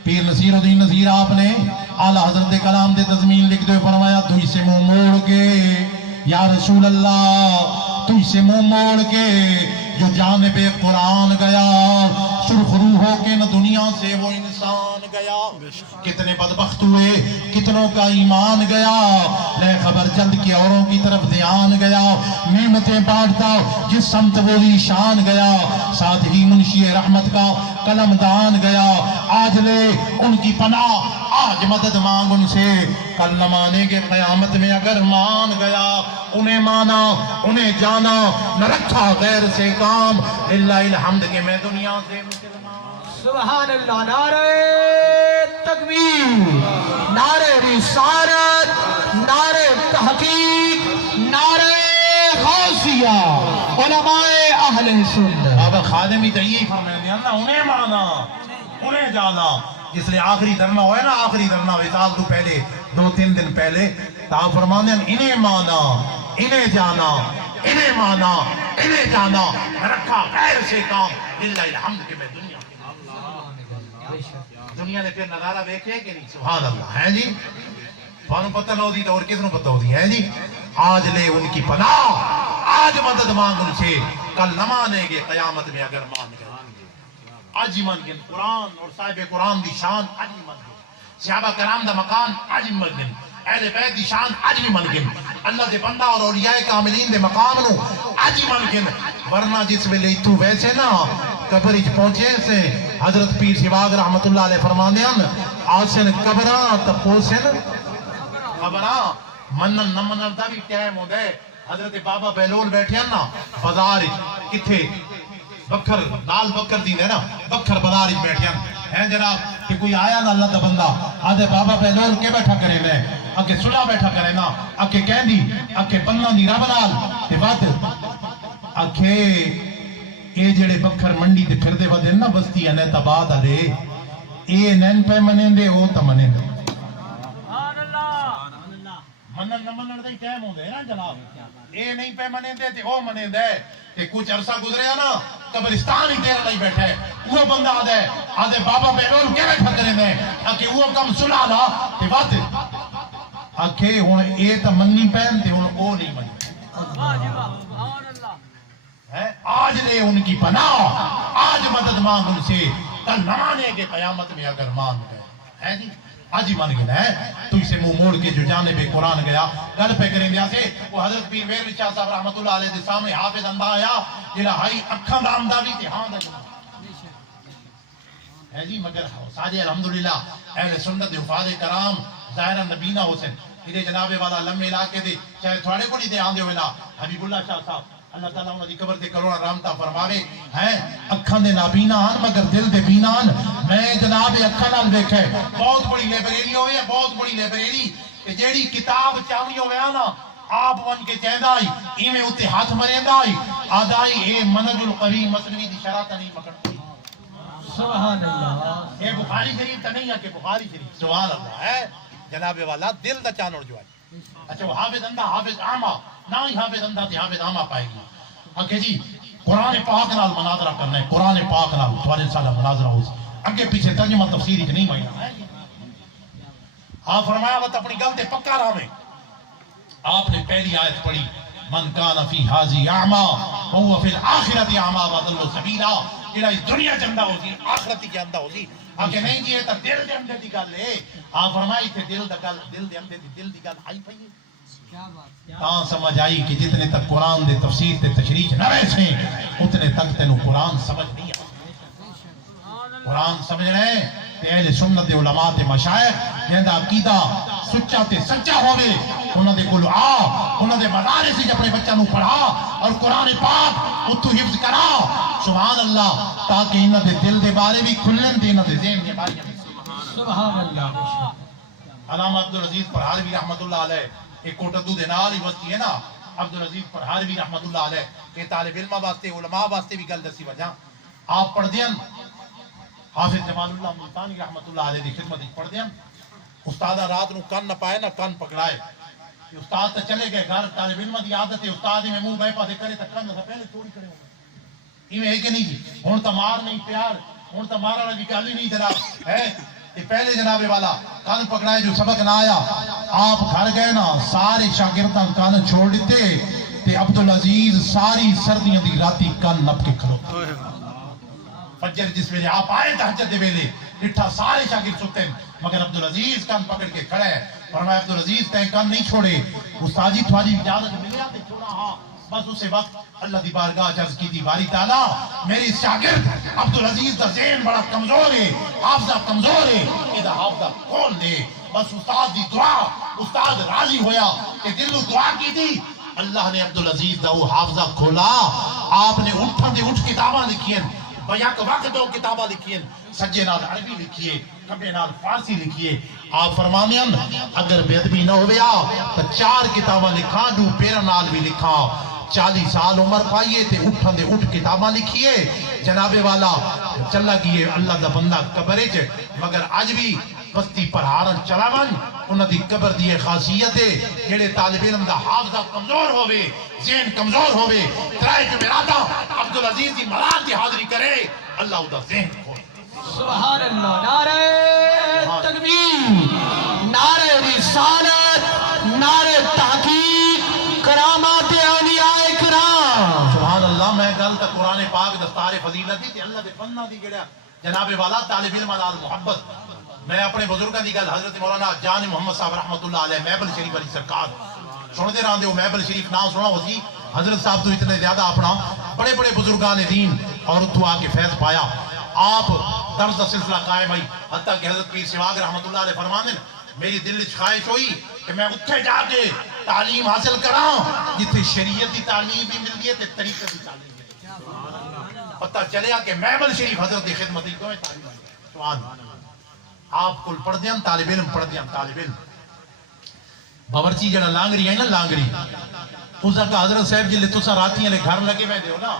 پیر نصیر الدین نصیر آپ نے اعلیٰ حضرت کلام دے تضمین لکھ دے فرمایا تجھ سے منہ موڑ کے یا رسول اللہ تجھ سے منہ موڑ کے جو جانب قرآن گیا سرخ روح ہو کے نہ دنیا سے وہ انسان گیا کتنے بدبخت ہوئے کتنوں کا ایمان گیا لے خبر جلد کی اوروں کی طرف دھیان گیا نعمتیں بانٹتا جس سمت وہ شان گیا ساتھ ہی منشی رحمت کا قلم دان گیا آج لے ان کی پناہ آج مدد مانگ ان سے، کل نہ مانے گے قیامت میں اگر مان گیا، انہیں مانا انہیں جانا، نہ رکھا غیر سے کام، للہ الحمد کہ میں دنیا سے سبحان اللہ، نعرہ تکبیر، نعرہ رسالت، نعرہ تحقیق، نعرہ غوثیہ، علماء اہل سنت۔ اب خادم ہی چاہیے فرمایا نا، انہیں مانا انہیں جانا، جس لئے آخری دھرنا ہوئے نا، آخری دھرنا وصال تو پہلے 2-3 دن پہلے تا فرمانے انہیں مانا انہیں جانا، انہیں مانا انہیں جانا، رکھا غیر سے کام، للہ الحمد کہ میں دنیا نے پھر نظارہ دیکھے کہ نہیں؟ سبحان اللہ ہے جی، فانو پتہ نہ ہوتی تو اور کس نو پتہ ہوتی ہے جی۔ آج لے ان کی پناہ، آج مدد مانگ ان سے، کل نہ مانیں گے قیامت میں اگر مان گئے۔ آج ہی مان گئے قرآن اور صاحب قرآن دی شان، آج ہی مان گئے صحابہ کرام دا مقام، آج ہی مان گئے اہل بیت دی شان، آج ہی مان گئے اللہ دے بندہ اور اولیاء کاملین دے مقام نو، آج ہی مان گئے۔ ورنہ جس ویلے تو ویسے نا قبر اچ پہنچے سے حضرت پیر شواگ رحمت اللہ علیہ فرمانے ہیں آسن قبران تپوسن قبران منن نہ منن دا بھی ٹائم ہو دے۔ حضرت بابا بیلول بیٹھے ہیں نا بازار کتھے بکھر لال بکر دی نے نا بکھر بازار بیٹھے ہیں جناب کہ کوئی آیا نا اللہ دا بندہ آدھے بابا بیلول کے بیٹھا کرے میں اکے سلا بیٹھا کرے نا اکے کہہ دی اکے بننا دی رب نال تے ود اکے اے جڑے بکھر منڈی تے پھر دے ودے نا بستی انے تباد آرے اے نین پہ منین دے او تا منین دے منن نہ منن دے ٹائم ہو دے نا جناب، اے نہیں پہ منین دے تے او منین دے تے کچھ عرصہ گزریا نا قبرستان ہی تیرا نہیں بیٹھے وہ بندہ آدھے بابا بیلول کے بیٹھا کرے میں اکے وہ کم سلا لا تے ود اکے ہون اے تا مننی پہن تے ہون او نہیں منی۔ آج لے ان کی پناہ، آج مدد مانگ ان سے، کل نہ مانے گے قیامت میں اگر مان گئے ہے جی۔ آج ہی مان گئے ہیں تو اسے منہ موڑ کے جو جانب قرآن گیا گل پہ کریں دیا سے وہ حضرت پیر مہر علی شاہ صاحب رحمت اللہ علیہ دے سامنے حافظ اندہ آیا جنہا ہائی اکھاں دا اندہ بھی تھے ہاں دا ہے جی۔ مگر ساجے الحمدللہ اہل سنت حفاظ کرام ظاہرہ نبینہ حسین ادھے جناب والا لمحے علاقے دے چاہے تھوڑے کو نہیں دے آندے ہوئے نا حبیب اللہ شاہ صاحب اللہ تعالیٰ انہوں نے قبر دے کروڑا رامتا فرماوے ہیں اکھان دے نابینا آن مگر دل دے بینا آن۔ میں جناب اکھان آن دیکھے بہت بڑی لیبریری ہوئی ہے، بہت بڑی لیبریری کہ جیڑی کتاب چاوی ہوئے آنا آپ ون کے چہدہ آئی ایمیں اتے ہاتھ مریندہ آئی آدھائی اے منج القوی مسلوی دی شرح نہیں مکڑتی سبحان اللہ، اے بخاری شریف تا نہیں ہے کہ بخاری شریف سبحان اللہ ہے جناب والا دل دا چانوڑ جو ہے۔ اچھا وہ حافظ اندہ حافظ عامہ نہ ہی حافظ اندہ تھی حافظ عامہ پائے گی اگے جی قرآن پاک نال مناظرہ کرنا ہے، قرآن پاک نال تھوڑے سالہ مناظرہ ہو سی اگے پیچھے ترجمہ تفسیری نہیں مائنا ہے۔ آپ فرمایا وقت اپنی گلتے پکا رہا میں آپ نے پہلی آیت پڑھی من کان فی حاضی اعما وہو فی الاخرت اعما وضل سبیلا جڑا اس دنیا چندہ ہو سی آخرتی کے اندہ ہو سی آگے نہیں جی تا دل دے اندے دی گل ہے۔ آپ فرمائی تھے دل دے اندے دل دی گل آئی پئی تاں سمجھ آئی کہ جتنے تک قرآن دے تفسیر تے تشریح نہ رہے سے اتنے تک تینوں قرآن سمجھ نہیں آئی۔ قرآن سمجھ رہے تے اہل سنت دے علماء تے مشائخ جہاں عقیدہ سچا تے سچا ہوئے انہوں دے کل انہوں دے مدارس سے اپنے بچہ نو پڑھا اور قرآن پاک اتو حفظ کرا سبحان اللہ تاکہ انہوں دے دل دے بارے بھی کھلن دے انہوں دے ذہن دے بارے بھی سبحان اللہ۔ علامہ عبدالعزیز پرہاروی رحمت اللہ علیہ ایک کوٹدو دے نال ہی وستی ہے نا عبدالعزیز پرہاروی رحمت اللہ علیہ کہ طالب علمہ واسطے علماء واسطے بھی گل دسی وجہ آپ پڑھ دیں حافظ جمال اللہ ملتانی رحمت اللہ علیہ دی خدمت پڑھ دیں استادہ رات نو کن نہ پائے نا کن پکڑائے استاد تا چلے گئے گھر طالب علمہ دی عادت ہے استاد میں منہ بے پاسے کرے تا کن نہ پہلے چوری کرے ہوئے ایویں ہے کہ نہیں جی ہون تا مار نہیں پیار ہون تا مارا نہ نکالی نہیں جناب ہے کہ پہلے جناب والا کان پکڑائے جو سبق نہ آیا آپ گھر گئے نا سارے شاگرداں کان چھوڑ دیتے تے عبدالعزیز ساری سردیاں دی راتی کان نپ کے کھلو فجر جس ویلے آپ آئے تہجد دے ویلے ڈٹھا سارے شاگرد ستے مگر عبدالعزیز کان پکڑ کے کھڑے فرمایا عبدالعزیز تے کان نہیں چھوڑے استاد جی تھوڑی اجازت ملیا تے چھوڑا ہاں بس اسی وقت اللہ دی بارگاہ عرض کی تھی باری تعالیٰ میری شاگرد عبدالعزیز دا ذہن بڑا کمزور ہے، حافظہ کمزور ہے، یہ دا حافظہ کھول دے. بس استاد دی دعا، استاد راضی ہویا کہ دلو دعا کی تھی. اللہ نے عبدالعزیز دا وہ حافظہ کھولا. آپ نے اٹھن دے اٹھ کتاباں لکھی ہیں، بیاک وقت دو کتاباں لکھی ہیں، سجے نال عربی لکھیے، کبے نال فارسی لکھیے. آپ فرمانے ہیں اگر بے ادبی نہ ہویا تو 4 کتاباں لکھا جو پیرا نال بھی لکھا. 40 سال عمر پائیے تے اٹھن دے اٹھ کتاباں لکھیے. جناب والا چلا گئے اللہ دا بندہ قبرے چ، مگر اج بھی بستی پر ہارن چلا ون انہاں دی قبر دی خاصیت ہے جڑے طالب علم دا حافظہ کمزور ہوے، ذہن کمزور ہوے، ترائے جمعراتاں عبدالعزیز دی ملاد دی حاضری کرے، اللہ دا ذہن کھول. سبحان اللہ. نعرہ تکبیر، نعرہ رسالت، نعرہ تحقیق، کرامات اولیاء کرام. سبحان اللہ. میں گل تا قرآن پاک دستار فضیلت دی تے اللہ دے فنہ دی گڑا جناب والا طالب علم نال محبت. میں اپنے بزرگاں دی گل حضرت مولانا جان محمد صاحب رحمۃ اللہ علیہ محبل شریف علی سرکار سنتے رہندے ہو. محبل شریف نام سنا ہوسی حضرت صاحب تو اتنے زیادہ اپنا بڑے بڑے بزرگان دین اور اتو آ کے فیض پایا. آپ درس کا سلسلہ قائم آئی حتیٰ کہ حضرت پیر سواگ رحمۃ اللہ علیہ فرمانے میری دل وچ خواہش ہوئی کہ میں اتھے جا کے تعلیم حاصل کراں جتھے شریعت دی تعلیم بھی ملتی ہے تے طریقت دی تعلیم بھی ملتی ہے. پتہ چلیا کہ محبل شریف حضرت دی خدمت ہی کوئی تعلیم ہے. سبحان آپ کو پڑھ دیاں طالب علم پڑھ دیاں طالب علم. باورچی جڑا لانگری ہے نا لانگری اس کا حضرت صاحب جلے تسا راتی والے گھر لگے ہوئے دیو نا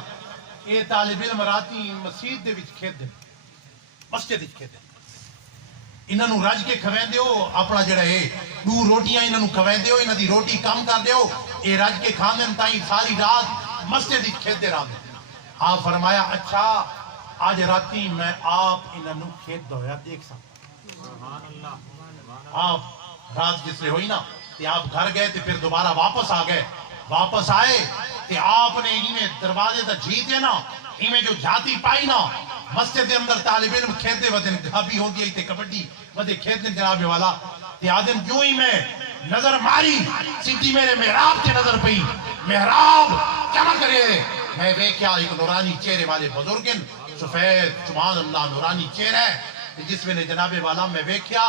یہ طالب علم راتی مسجد دے وچ کھیت دے مسجد وچ کھیت دے انہاں نوں رج کے کھویندے ہو اپنا جڑا ہے 2 روٹیاں انہاں نوں کھویندے ہو انہاں دی روٹی کم کر دیو اے رج کے کھاندے تائیں ساری رات مسجد وچ کھیت دے رہندے. آپ فرمایا اچھا آج راتی میں آپ انہاں نوں کھیت دھویا دیکھ سکتا. آپ رات جس لئے ہوئی نا تے آپ گھر گئے تے پھر دوبارہ واپس آ گئے. واپس آئے تے آپ نے انہیں دروازے تا جیتے نا انہیں جو جھاتی پائی نا مسجد دے اندر طالب علم کھیتے ودن گھابی ہو گئی تے کبڈی ودے کھیتے جناب والا تے آدم جو ہی میں نظر ماری سیدھی میرے محراب تے نظر پئی. محراب چمک رہے میں دیکھیا ایک نورانی چہرے والے بزرگن سفید سبحان اللہ نورانی چہرہ ہے جس میں نے جناب والا میں دیکھیا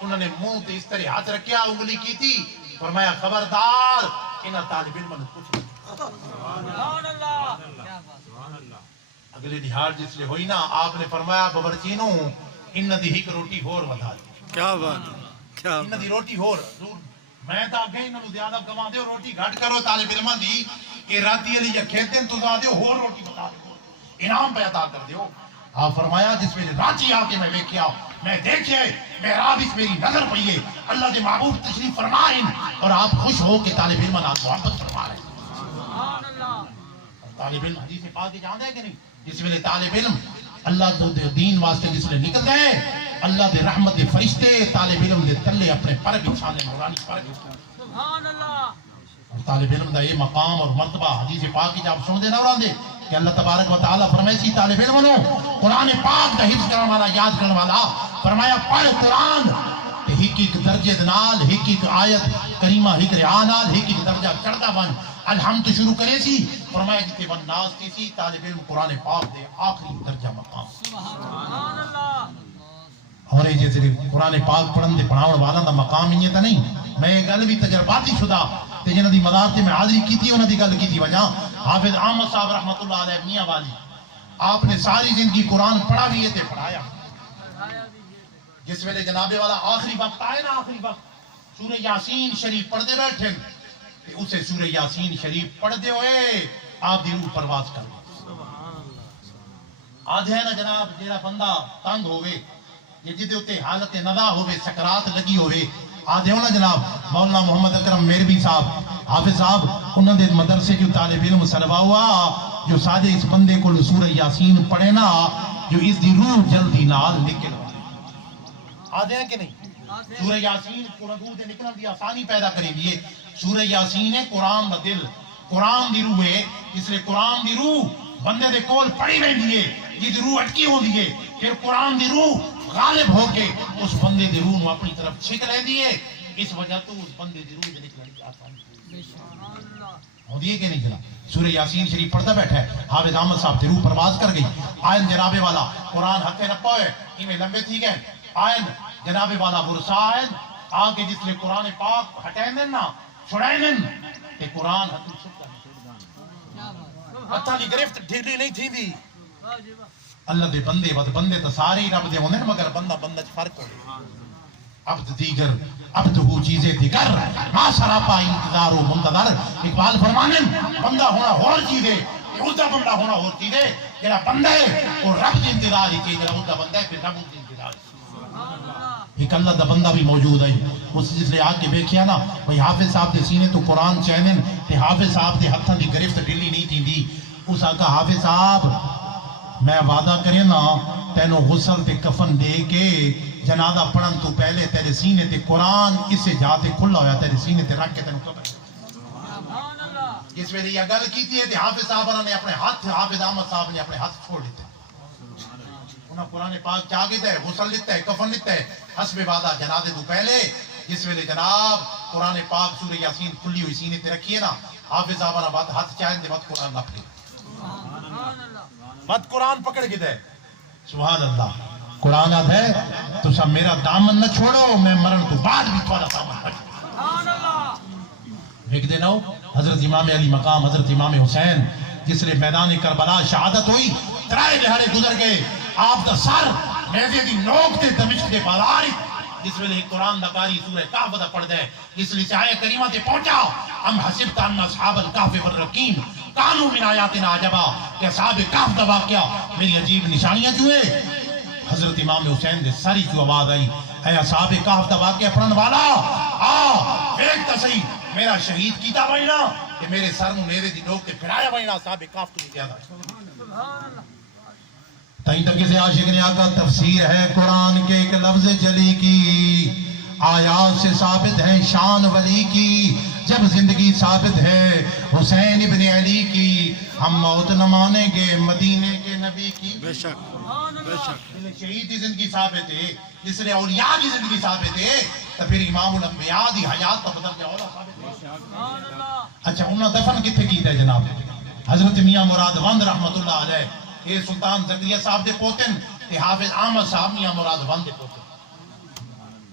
انہوں نے منہ تے اس طرح ہاتھ رکھیا انگلی کی تھی فرمایا خبردار انہاں طالب علم نے کچھ سبحان اللہ. اگلے دہاڑ جس لئے ہوئی نا آپ نے فرمایا ببرچینوں انہاں دی ایک روٹی ہور ودا دی. کیا بات ہے، کیا انہاں دی روٹی ہور میں تا گئی انہاں نوں زیادہ کما دیو روٹی گھٹ کرو طالب علماں دی کہ راتی علی یا کھیتیں تو زا دیو ہور روٹی بتا دیو انعام پہ عطا کر دیو. آپ فرمایا جس میں راچی آ کے میں دیکھیا میں دیکھے محراب اس میری نظر پئی ہے اللہ دے محبوب تشریف فرمائیں اور آپ خوش ہو کہ طالب علم نال محبت فرما رہے ہیں. طالب علم حدیث پاک کی جانتا ہے کہ نہیں جس میں طالب علم اللہ دے دین واسطے جس میں نکل گئے اللہ دے رحمت دے فرشتے طالب علم دے تلے اپنے پر بچھانے نورانی پر سبحان اللہ. اور طالب علم دا یہ مقام اور مرتبہ حدیث پاک کی جب سن دے نہ دے کہ اللہ تبارک و تعالی فرمائے طالب علم نو قرآن پاک دا حفظ کرنے والا یاد کرنے والا فرمایا پڑھ قرآن ایک ایک درجے نال ایک ایک آیت کریمہ ایک رعانال ایک ایک درجہ چڑھتا بن الحمد شروع کرے سی فرمایا جتے بن ناز کی سی طالب علم قرآن پاک دے آخری درجہ مقام سبحان اللہ. اور یہ جیسے قرآن پاک پڑھن دے پڑھاون والا دا مقام ہی تا نہیں. میں یہ گل بھی تجرباتی شدہ تے جنہاں دی مدار تے میں حاضری کی تھی انہاں دی گل کی تھی وجہ حافظ احمد صاحب رحمۃ اللہ علیہ میاں والی آپ نے ساری زندگی قرآن پڑھا بھی ہے تے پڑھایا. جس ویلے جناب والا آخری وقت آئے نا آخری وقت سورہ یاسین شریف پڑھ دے بیٹھے تے اسے سورہ یاسین شریف پڑھ دے ہوئے آپ دی روح پرواز کر گئے. آدھے نا جناب جیڑا بندہ تنگ ہوئے جدے ہوتے حالت ندا ہوئے سکرات لگی ہوئے آدھے ہونا جناب مولانا محمد اکرم میروی صاحب حافظ صاحب انہوں نے مدرسے جو طالب علم سلوا ہوا جو سادے اس بندے کو سورہ یاسین پڑھے نا جو اس دی روح جلدی نال نکل آدھے ہیں کہ نہیں سورہ یاسین قرآن روح دے نکلن دی آسانی پیدا کرے گی. سورہ یاسین ہے قرآن دا دل قرآن دی روح ہے اس لئے قرآن دی روح بندے دے کول پڑھی رہی دیئے یہ دی روح اٹکی ہو دیئے پھر قرآن دی روح غالب ہو کے اس بندے دی روح نو اپنی طرف چھک رہ دیئے اس وجہ تو اس بندے دی روح دے نکلنے کی آسانی ہوتی ہے کہ نہیں جناب؟ سورہ یاسین شریف پڑھتا بیٹھا ہے، حافظ احمد صاحب تے روح پرواز کر گئی. آئین جناب والا قرآن ہتھے نہ پوئے میں لمبے تھی گئے. آئین جناب والا ورسا آئین آگے جس نے قرآن پاک ہٹائیں دن نا چھڑائیں دن تے قرآن ہتھے چھڑ ہتھا دی گرفت ڈھیلی نہیں تھی دی. اللہ دے بندے ود بندے تو سارے ہی رب دے ہوندے مگر بندہ بندہ چ فرق ہوندے. عبد دیگر عبدہو چیزیں دیگر ما سراپا انتظار و منتظر. اقبال فرمانن بندہ ہونا اور چیزیں عہدہ بندہ ہونا اور چیزیں. جنہا بندہ ہے وہ رب دی انتظار ہی چیز عہدہ بندہ ہے پھر رب دی انتظار ہی. ایک اللہ دا بندہ بھی موجود ہے اس جس لئے آگ کے بیکھیا نا بھئی حافظ صاحب دے سینے تو قرآن چینن تے حافظ صاحب دے ہتھاں دی گرفت ڈھیلی نہیں تھی دی. اس آگا حافظ صاحب میں وعدہ کرے نا تینوں غسل تے کفن دے کے جنازہ پڑھن تو پہلے تیرے سینے تے قرآن اس سے جاتے کھلا ہویا تیرے سینے تے رکھ کے تینوں قبر. اس ویلے یہ گل کیتی ہے کہ حافظ صاحب نے اپنے ہاتھ حافظ احمد صاحب نے اپنے ہاتھ چھوڑ دیتے. انہاں قرآن پاک چاہ گئے ہے غسل لیتا ہے کفن لیتا ہے حسب وعدہ جنازے تو پہلے. جس ویلے جناب قرآن پاک سورہ یاسین کھلی ہوئی سینے تے رکھیے نا حافظ صاحب نے بات ہاتھ چاہیں دے بات قرآن نہ پڑے بات قرآن پکڑ کے دے. سبحان اللہ. قرآن آدھ ہے تو سب میرا دامن نہ چھوڑو میں مرن تو بعد بھی تھوڑا دامن پکڑ. ایک دن ہو حضرت امام علی مقام حضرت امام حسین جس لئے میدان کربلا شہادت ہوئی ترائے لہرے گزر گئے. آپ دا سر میدے دی نوک تے دمشق دے بازاری جس ویلے قرآن دا قاری سورہ کہف دا پڑھ دے جس لئے آیے کریمہ تے پہنچا ام حسبت ان اصحاب الکہف والرقیم کانوا من آیاتنا عجبا کہ اصحاب کہف دا واقعہ میری عجیب نشانیاں جو ہے. حضرت امام حسین دے ساری جو آواز آئی اے اصحاب کہف دا واقعہ پڑھن والا ایک تا صحیح میرا شہید کیتا بائینا کہ میرے سر نو میرے دی نوک تے پھرایا بائینا اصحاب کہف تو نہیں جانا. تائیں تک کسی عاشق نے آقا تفسیر ہے قرآن کے ایک لفظ جلی کی آیات سے ثابت ہے شان ولی کی. جب زندگی ثابت ہے حسین ابن علی کی ہم موت نہ مانیں گے مدینے کے نبی کی. بے شک بے شک. شہید کی زندگی ثابت ہے جس نے اولیاء کی زندگی ثابت ہے تو پھر امام الانبیاء دی حیات کا بدل جاؤ ثابت ہے. اچھا انہوں نے دفن کتنے کیتا ہے جناب؟ حضرت میاں مراد وند رحمت اللہ علیہ یہ سلطان زکریا صاحب دے پوتن تے حافظ احمد صاحب میاں مراد وند دے پوتن.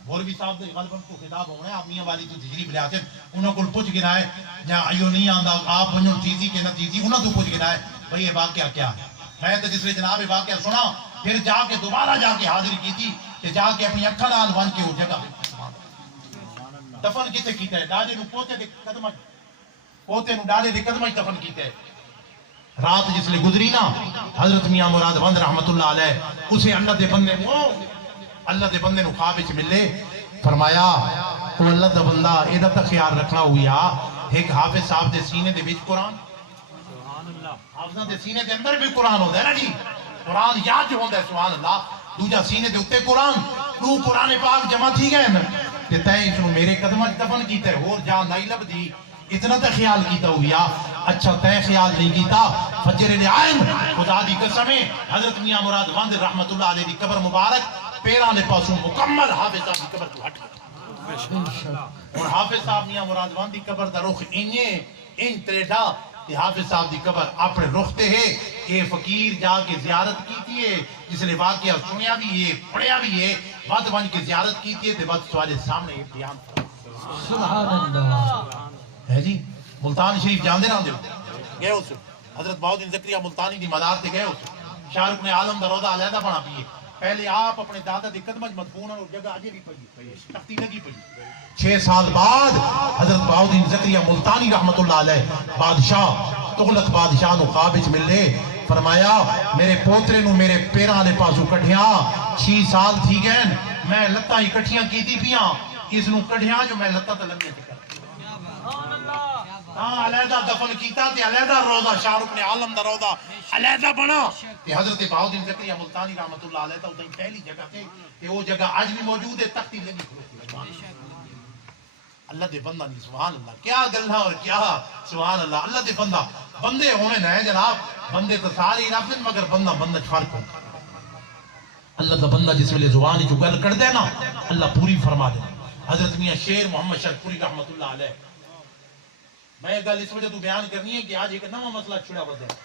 مولوی صاحب دے غالباً کو خطاب ہونا ہے آپ میاں والی تو تجریب لے آتے انہوں کو پوچھ گنا ہے جہاں ایو نہیں آندہ آپ انہوں چیزی کے نہ چیزی انہوں تو پوچھ گنا ہے بھئی یہ واقعہ کیا ہے. میں تو جس نے جناب واقعہ سنا پھر جا کے دوبارہ جا کے حاضری کی تھی کہ جا کے اپنی اکھا نال بن کے وہ جگہ دفن کیتے کیتا ہے ڈالے نو پوتے دے قدمہ پوتے نو ڈالے دے قدمہ دفن کیتے ہے. رات جس نے گزری نا حضرت میاں مراد وند رحمت اللہ علیہ اسے اللہ دے بندے نو خواب وچ ملے فرمایا او اللہ دا بندہ ایدا تا خیال رکھنا ہویا ایک حافظ صاحب دے سینے دے وچ قرآن حافظاں دے سینے دے اندر بھی قرآن ہوتا ہے نا جی قرآن یاد جو ہوتا ہے سبحان اللہ دوجا سینے دے اتے قرآن تو قرآن پاک جمع تھی گئے نا کہ تائیں اس میرے قدمہ دفن کیتا ہے اور جان نہیں لب دی اتنا تا خیال کیتا ہویا. اچھا تے خیال نہیں کیتا فجر عین خدا دی قسم ہے حضرت میاں مراد وند رحمت اللہ علیہ دی قبر مبارک پیران پاسوں مکمل حافظ صاحب دی قبر تو ہٹ گئی اور حافظ صاحب میاں مراد وند دی قبر دا رخ ان تریڈا کہ حافظ صاحب دی قبر اپنے رختے ہے یہ فقیر جا کے زیارت کیتی ہے جس نے واقعہ سنیا بھی ہے پڑھیا بھی ہے بات بن کے زیارت کیتی ہے تے بات سوالے سامنے یہ بیان سبحان اللہ ہے جی. ملتان شریف جاندے نہ دیو گئے ہو سو حضرت بہاؤدین زکریا ملتانی دی مزار تے گئے ہو سو شاہ رخ نے عالم دا روضہ علیحدہ بنا پیے پہلے آپ اپنے دادا دی قدمہ مدفون اور جگہ آجے بھی پڑی تختی لگی پڑی. 6 سال بعد حضرت بہاؤدین زکریا ملتانی رحمت اللہ علیہ بادشاہ تغلق بادشاہ نو خواب وچ ملے فرمایا میرے پوترے نو میرے پیراں دے پاسوں کڈھیا 6 سال تھی گئے میں لتاں اکٹھیاں کیتی پیاں اس نو کڈھیا جو میں لتاں تے لمبیاں کر علیحدہ دفن کیتا تے علیحدہ روضہ شاہ رخ نے عالم دا روضہ علیحدہ بنا تے حضرت بہاؤدین زکریا ملتانی رحمت اللہ علیہ تا پہلی جگہ تے کہ وہ جگہ آج بھی موجود ہے تختی لگی کھڑوتی اللہ دے بندہ نہیں سبحان اللہ کیا گلہ اور کیا سبحان اللہ اللہ دے بندہ بندے ہونے نہ جناب بندے تو سارے رب ہیں مگر بندہ بندہ فرق ہو اللہ دا بندہ جس ویلے زبانی جو گل کر دے نا اللہ پوری فرما دے حضرت میاں شیر محمد شرپوری رحمت اللہ علیہ. میں گل اس وجہ تو بیان کرنی ہے کہ آج ایک نواں مسئلہ چھڑا ودا ہے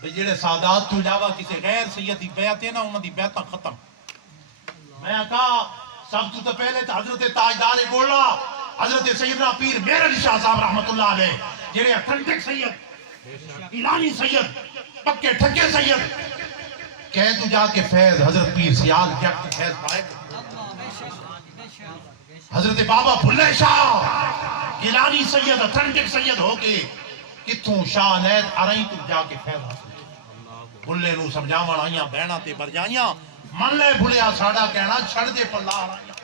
بھئی جڑے سادات تو علاوہ کسی غیر سید دی بیعت ہے نا انہاں دی بیعتاں ختم. میں کہا سب تو پہلے تو حضرت تاجدار گولا حضرت سیدنا پیر میرے شاہ صاحب رحمت اللہ علیہ جڑے اتھنٹک سید اعلانی سید پکے ٹھکے سید کہہ تو جا کے فیض حضرت پیر سیال کیا فیض پائے. حضرت بابا بھلے شاہ گیلانی سید اتھنٹک سید ہو کے کتھوں شاہ نیت آرہی تو جا کے فیض حاصل. بھلے نو سمجھاوان آئیاں بہنا تے بر جائیاں من لے بھلیا ساڑا کہنا چھڑ دے پلا آئیاں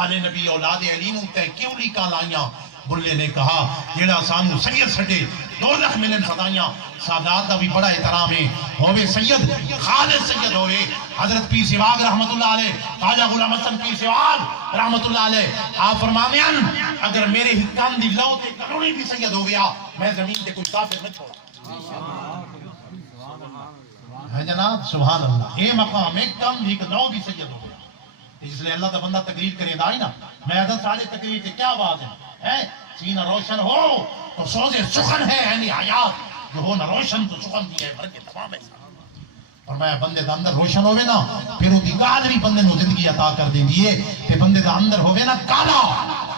آل نبی اولاد علی نو تے کیوں لیکاں لائیاں. بھلے نے کہا جیڑا سانو سید سٹے دوزخ ملن سدائیاں. سادات کا بھی بڑا احترام ہے ہوئے سید خالد سید ہوئے حضرت پیر سواگ رحمت اللہ علیہ خواجہ غلام حسن پیر سواگ رحمت اللہ علیہ. آپ فرمانے ہیں اگر میرے حکام دی لو تے کروڑی بھی سید ہو گیا میں زمین تے کوئی کافر نہ چھوڑا. ہے جناب سبحان اللہ. اے مقام ایک کم ایک لو بھی سید ہو گیا. اس لئے اللہ تا بندہ تقریر کرے دائی نا میں عدد سارے تقریر تے کیا بات ہے سینہ روشن ہو تو سوزے سخن ہے اینی حیات جو ہو نہ روشن تو سخن دی ہے برکے تمام ہے. اور میں بندے دا اندر روشن ہوئے نا پھر دی گال بھی بندے نو زندگی عطا کر دیں دیئے تے بندے دا اندر ہوئے نا کالا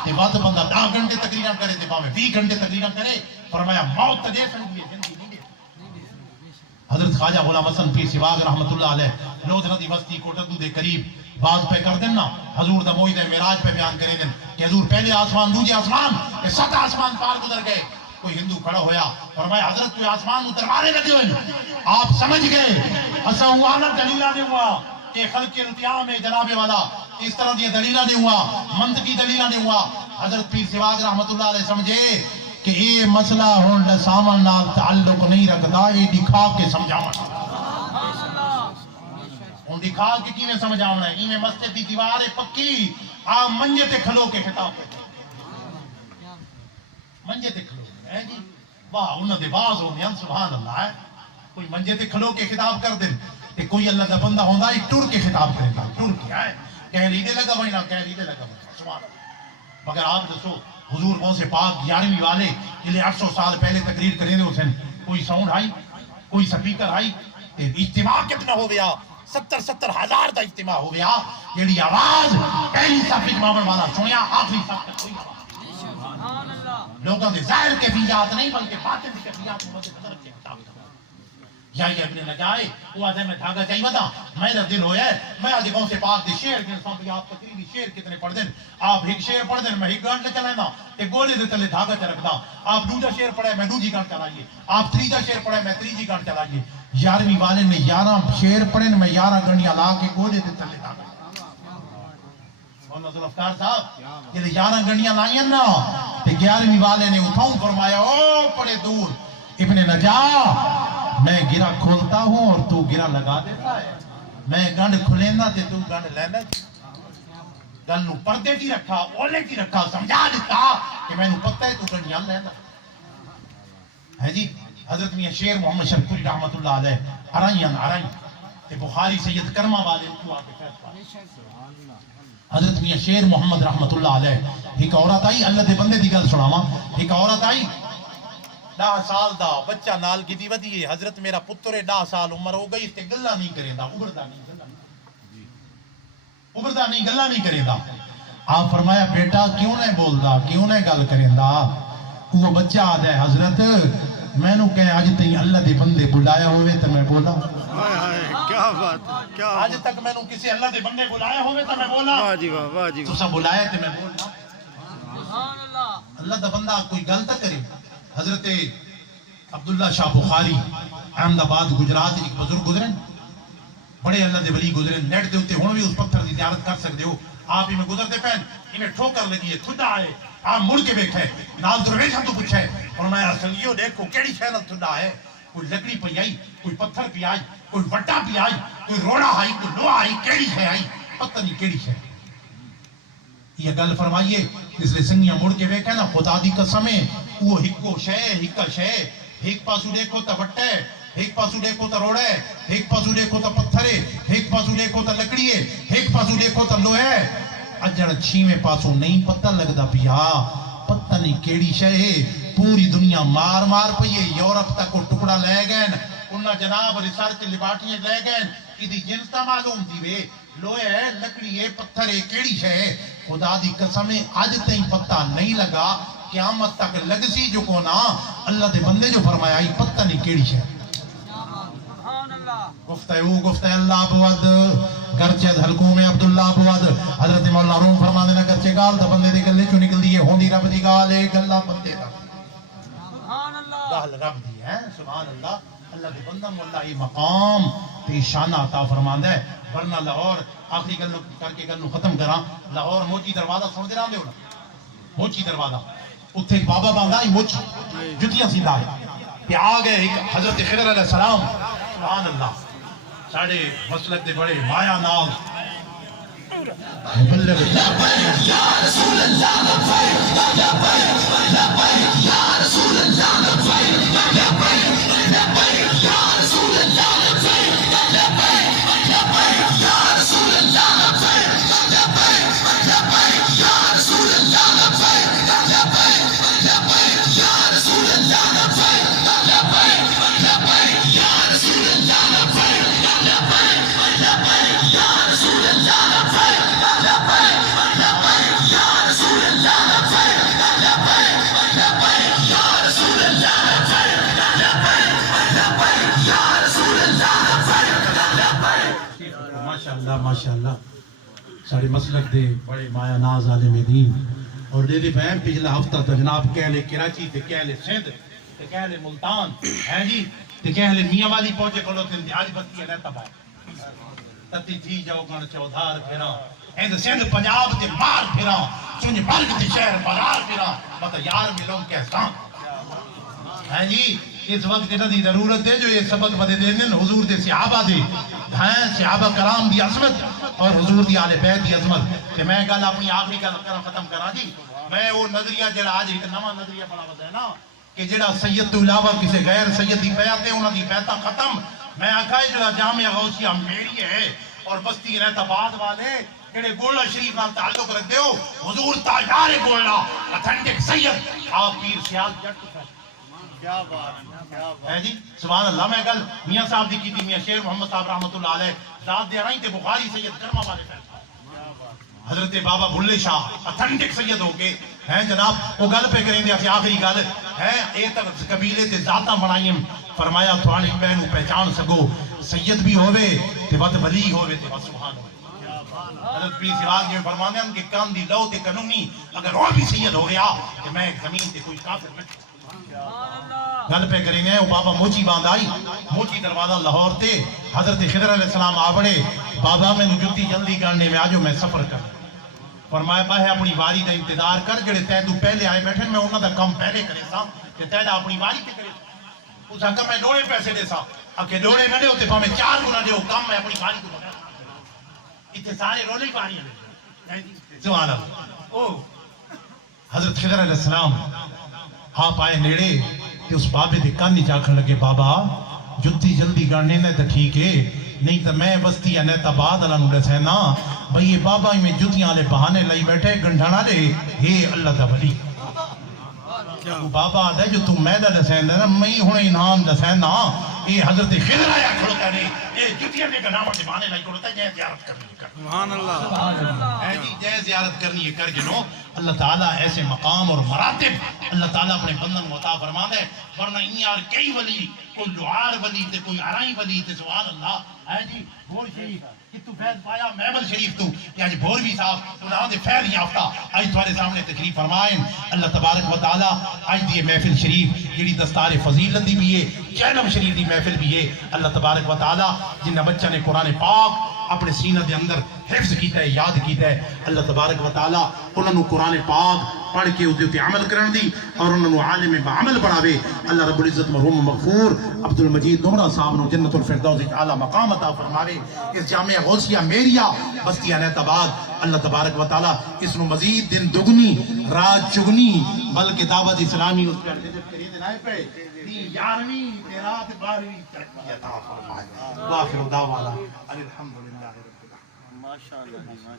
تے بات بندہ 10 گھنٹے تقریرہ کرے تے باوے 20 گھنٹے تقریرہ کرے فرمایا موت تا دے سن دیئے زندگی نہیں دے. حضرت خواجہ غلام حسن پیر سواگ رحمت اللہ علیہ لودھرہ دی وسطی کوٹردو دے قریب بات پہ کر دینا حضور دا موعد معراج پہ بیان کرے دیں کہ حضور پہلے آسمان دوجے آسمان کہ 7 آسمان پار گزر گئے. کوئی ہندو کھڑا ہویا فرمایا حضرت کوئی آسمان اتروانے لگے ہوئے آپ سمجھ گئے اسا ہوانا دلیلہ نے ہوا کہ خلق التیام ہے جناب والا اس طرح دیا دلیلہ نے ہوا منطقی دلیلہ نے ہوا. حضرت پیر سواگ رحمت اللہ علیہ سمجھے کہ یہ مسئلہ ہون لسامن نال تعلق نہیں رکھتا یہ دکھا کے سمجھاونا ان دکھا کے کی میں سمجھاونا ہے. میں مسجد کی دیوار پکی آپ منجے تے کھلو کے خطاب کرتے منجے تے کھلو ہے جی واہ انہوں نے باز ہو گیا سبحان اللہ ہے. کوئی منجے تے کھلو کے خطاب کر دیں کہ کوئی اللہ کا بندہ ہوندہ ایک ٹور کے خطاب کرے گا ٹور کیا ہے کہہ لیدے لگا بھائی نہ کہہ لیدے لگا بھائی سبحان اللہ. مگر آپ دسو حضور کون سے پاک 11ویں والے جلے 800 سال پہلے تقریر کریں دے حسین کوئی ساؤنڈ آئی کوئی سپیکر آئی اجتماع کتنا ہو گیا 70 ہزار دا اجتماع ہو گیا جیڑی آواز پہلی صف اجماع والا سنیا آخری صف تک کوئی آواز لوگوں نے ظاہر کیفیات نہیں بلکہ باطن کی کیفیات مجھے نظر کے خطاب یا یہ اپنے لگائے وہ آدھے میں دھاگا چاہیے بتا میرا دل ہویا ہے میں آدھے کون سے پاک دے شیر کے ساتھ بھی آپ تقریبی شیر کتنے پڑھ دیں آپ ایک شیر پڑھ دیں میں ایک گانٹ لے چلائنا ایک گولے دے تلے دھاگا چا رکھتا آپ دوجا شیر پڑھے میں دوجی گانٹ چلائیے آپ تریجا شیر پڑھے میں تریجی گانٹ چلائیے 11ویں والے نے 11 شیر پڑھے میں 11 گنڈیاں لا کے گولے دے تلے دھاگا مولانا ذوالفقار صاحب یہ 11 گنڈیاں لائیں نا تے 11ویں والے نے اٹھاؤں فرمایا او پڑے دور ابن نجا میں گرا کھولتا ہوں اور تو گرا لگا دیتا ہے میں گنڈ کھلینا تے تو گنڈ لینا گل نو پردے کی رکھا اولے کی رکھا سمجھا دیتا کہ میں نو پتہ ہے تو گنڈیاں لینا ہے جی. حضرت میاں شیر محمد شرپوری رحمت اللہ علیہ آرائیں تے بخاری سید کرمہ والے تو آکے فیصلہ حضرت میاں شیر محمد رحمت اللہ علیہ ایک عورت آئی اللہ دے بندے دی گل سناواں ایک عورت آئی 10 سال دا بچہ نال کی دی ودی ہے حضرت میرا پتر 10 سال عمر ہو گئی تے گلا نہیں کرے دا ابردا نہیں گلا نہیں کرے دا. آپ فرمایا بیٹا کیوں نہیں بول دا کیوں نہیں گل کرے دا وہ بچہ آدھا ہے حضرت میں نو کہے آج تھی اللہ دے بندے بلایا ہوئے تو میں بولا کیا بات آج تک میں نو کسی اللہ دے بندے بلایا ہوئے تو میں بولا واہ جی واہ واہ جی تو سب بلایا تو میں بولا اللہ دا بندہ کوئی گل تک کرے. حضرت عبداللہ شاہ بخاری احمد آباد گجرات ایک بزرگ گزرے بڑے اللہ دے ولی گزرے نیٹ دے ہوتے ہوں بھی اس پتھر دی زیارت کر سکتے ہو آپ ہی میں گزرتے پہن انہیں ٹھوکر لگی ہے تھوڑا آئے آپ مڑ کے بیٹھے نال درویش ہم تو پوچھے اور میں اصلیو دیکھو کیڑی شہنل تھوڑا ہے کوئی لکڑی پہ آئی کوئی پتھر پہ آئی کوئی وٹا پہ آئی کوئی روڑا آئی کوئی لوہا آئی کیڑی ہے آئی پتہ نہیں کیڑی ہے. یہ گل فرمائیے اس لئے سنگیاں مڑ کے بیٹھے نا خدا دی قسم ہے وہ ہکو شے ہکا شے ایک پاسو دیکھو تا وٹے ایک پاسو دیکھو تا روڑے ایک پاسو دیکھو تا پتھرے ایک پاسو دیکھو تا لکڑیے ایک پاسو دیکھو تا لوہے اجڑ چھیویں پاسوں نہیں پتہ لگدا پیا پتہ نہیں کیڑی شے پوری دنیا مار مار پئی یورپ تک کو ٹکڑا لے گئے انہاں جناب ریسرچ لیبارٹریاں لے گئے کدی جنس تا معلوم تھی وے لوہے ہے لکڑی ہے پتھر ہے کیڑی شے خدا دی قسم اج تائیں پتہ نہیں لگا قیامت تک لگسی جو کو نا اللہ دے بندے جو فرمایا ہی پتہ نہیں کیڑی شے گفتہ اللہ بود گرچہ حلقوں میں عبداللہ بود حضرت مولا روم فرما دینا گرچہ گال دا بندے دے گلے چو نکل دیئے ہوندی رب دی گال ایک اللہ بندے دا گال رب دی ہے سبحان اللہ اللہ دے بندہ مولا یہ مقام پیشانہ عطا فرما دے ورنہ لاہور آخری گلوں کر کے گلوں ختم کرا لاہور موچی دروازہ سن دے رہا دے ہونا موچی دروازہ اتھے ایک بابا باندھا ہی موچی جتیاں سی لائے کہ آگئے ایک حضرت خضر علیہ السلام سبحان اللہ ساڑھے مسلک دے بڑے مایا ناز مبلغ یا رسول اللہ لبیک لبیک لبیک یا رسول اللہ لبیک لبیک لبیک یا رسول اللہ لبیک لبیک لبیک یا رسول اللہ لبیک لبیک لبیک یا رسول اللہ لبیک لبیک لبیک یا رسول اللہ لبیک لبیک لبیک یا رسول اللہ لبیک لبیک لبیک یا رسول اللہ ماشاءاللہ سارے مسلک دے بڑے مایا ناز عالم دین اور دے فہم پچھلا ہفتہ تو جناب کہہ لے کراچی تے کہہ لے سندھ تے کہہ لے ملتان ہے جی تے کہہ لے میاں والی پہنچے کھلو تے آج بتی ہے رہتا بھائی تتی تھی جاؤ گن چودھار پھرا ایند سندھ پنجاب تے مار پھرا سنج بلگ تے شہر بلار پھرا بتا یار ملوں کیسا ہے جی اس وقت انہاں دی ضرورت ہے جو یہ سبق بدے دین حضور دے صحابہ دی ہیں صحابہ کرام دی عظمت اور حضور دی آل بیت دی عظمت کہ میں گل اپنی آخری گل ختم کرا جی میں وہ نظریہ جڑا آج ایک نواں نظریہ بنا بتا ہے نا کہ جڑا سید تو علاوہ کسی غیر سید دی بیعت ہے انہاں دی بیعتاں ختم میں آکھا ہے جو جامعہ غوثیہ میری ہے اور بستی رہتا بعد والے جڑے گولہ شریف نال تعلق رکھ دیو حضور تاجدار گولہ اتھنٹک سید آپ پیر سیال جٹ کیا بات ہے جی سبحان اللہ میں گل میاں صاحب دی کی تھی میاں شیر محمد صاحب رحمت اللہ علیہ ذات دے رہی تے بخاری سید کرما والے فیصلہ حضرت بابا بھلے شاہ اتھنٹک سید ہو کے ہیں جناب وہ گل پہ کریں دے اسی آخری گل ہے اے تک قبیلے تے ذاتاں بنائیم فرمایا تھوانی پہنو پہچان سکو سید بھی ہوئے تے وقت ولی ہوئے تے وقت سبحان حضرت پیر سراج میں فرمانے ہیں کہ کان دی لو تے قانونی اگر اور بھی سید ہو گیا کہ میں زمین تے کوئی کافر نہ گل پہ کریں گے وہ بابا موچی باندھ آئی موچی دروازہ لاہور تے حضرت خضر علیہ السلام آبڑے بابا میں جتی جلدی کرنے میں آجو میں سفر کر فرمایا باہے اپنی واری دا انتظار کر جڑے تے تو پہلے آئے بیٹھے میں انہوں دا کم پہلے کرے سا کہ تے دا اپنی واری تے کرے اس آگا میں ڈوڑے پیسے دے سا اکھے ڈوڑے میں دے ہوتے پا میں 4 گنا دے ہو کم میں اپنی واری کو بکر اتنے سارے رولے واری ہیں سبحان اللہ حضرت خضر علیہ السلام آپ آئے نیڑے کہ اس بابے دے کان نہیں چاکھن لگے بابا جتی جلدی کرنے نے تو ٹھیک ہے نہیں تو میں بستی ہے نیتا بعد اللہ نوڑے سے نا بھئی یہ بابا ہی میں جتیاں لے بہانے لائی بیٹھے گنڈھانا لے ہے اللہ دا ولی بابا دے جو تم میدہ دسین دے نا میں ہونے انعام دسین نا یہ حضرت خضر آیا کھڑتا ہے یہ جتیاں لے گناہ مرتے بہانے لائی کھڑتا ہے جائے زیارت کرنی ہے سبحان اللہ ہے جی جائے زیارت کرنی ہے کر جنو اللہ تعالیٰ ایسے مقام اور مراتب اللہ تعالیٰ اپنے بندن مطاع فرما دے ورنہ یار کئی ولی کوئی لعار ولی تے کوئی عرائی ولی تے سبحان اللہ ہے جی بور شریف کہ تو فیض پایا محمد شریف تو یا جی بور بھی صاحب انہاں دے فیض یافتہ آج تمہارے سامنے تشریف فرمائیں اللہ تبارک و تعالیٰ آج دی محفل شریف جڑی دستار فضیلت دی بھی ہے چینم شریف دی محفل بھی ہے اللہ تبارک و تعالیٰ جن بچہ نے قرآن پاک اپنے سینہ دے اندر حفظ کیتا ہے یاد کیتا ہے اللہ تبارک و تعالیٰ انہوں نے قرآن پاک پڑھ کے اس دیتے عمل کرن دی اور انہوں نے عالم بعمل بڑھاوے اللہ رب العزت مرحوم مغفور عبد المجید نمرہ صاحب نے جنت الفردوس اعلیٰ مقام عطا فرماوے اس جامعہ غوثیہ میریہ بستی انیت آباد اللہ تبارک و تعالیٰ اس نے مزید دن دگنی رات چگنی بلکہ دعوت اسلامی اس پر حضرت کرید نائے پہ 11ویں رات 12ویں ترقی عطا فرمائے واخر دعوانا الحمدللہ رب العالمین ماشاءاللہ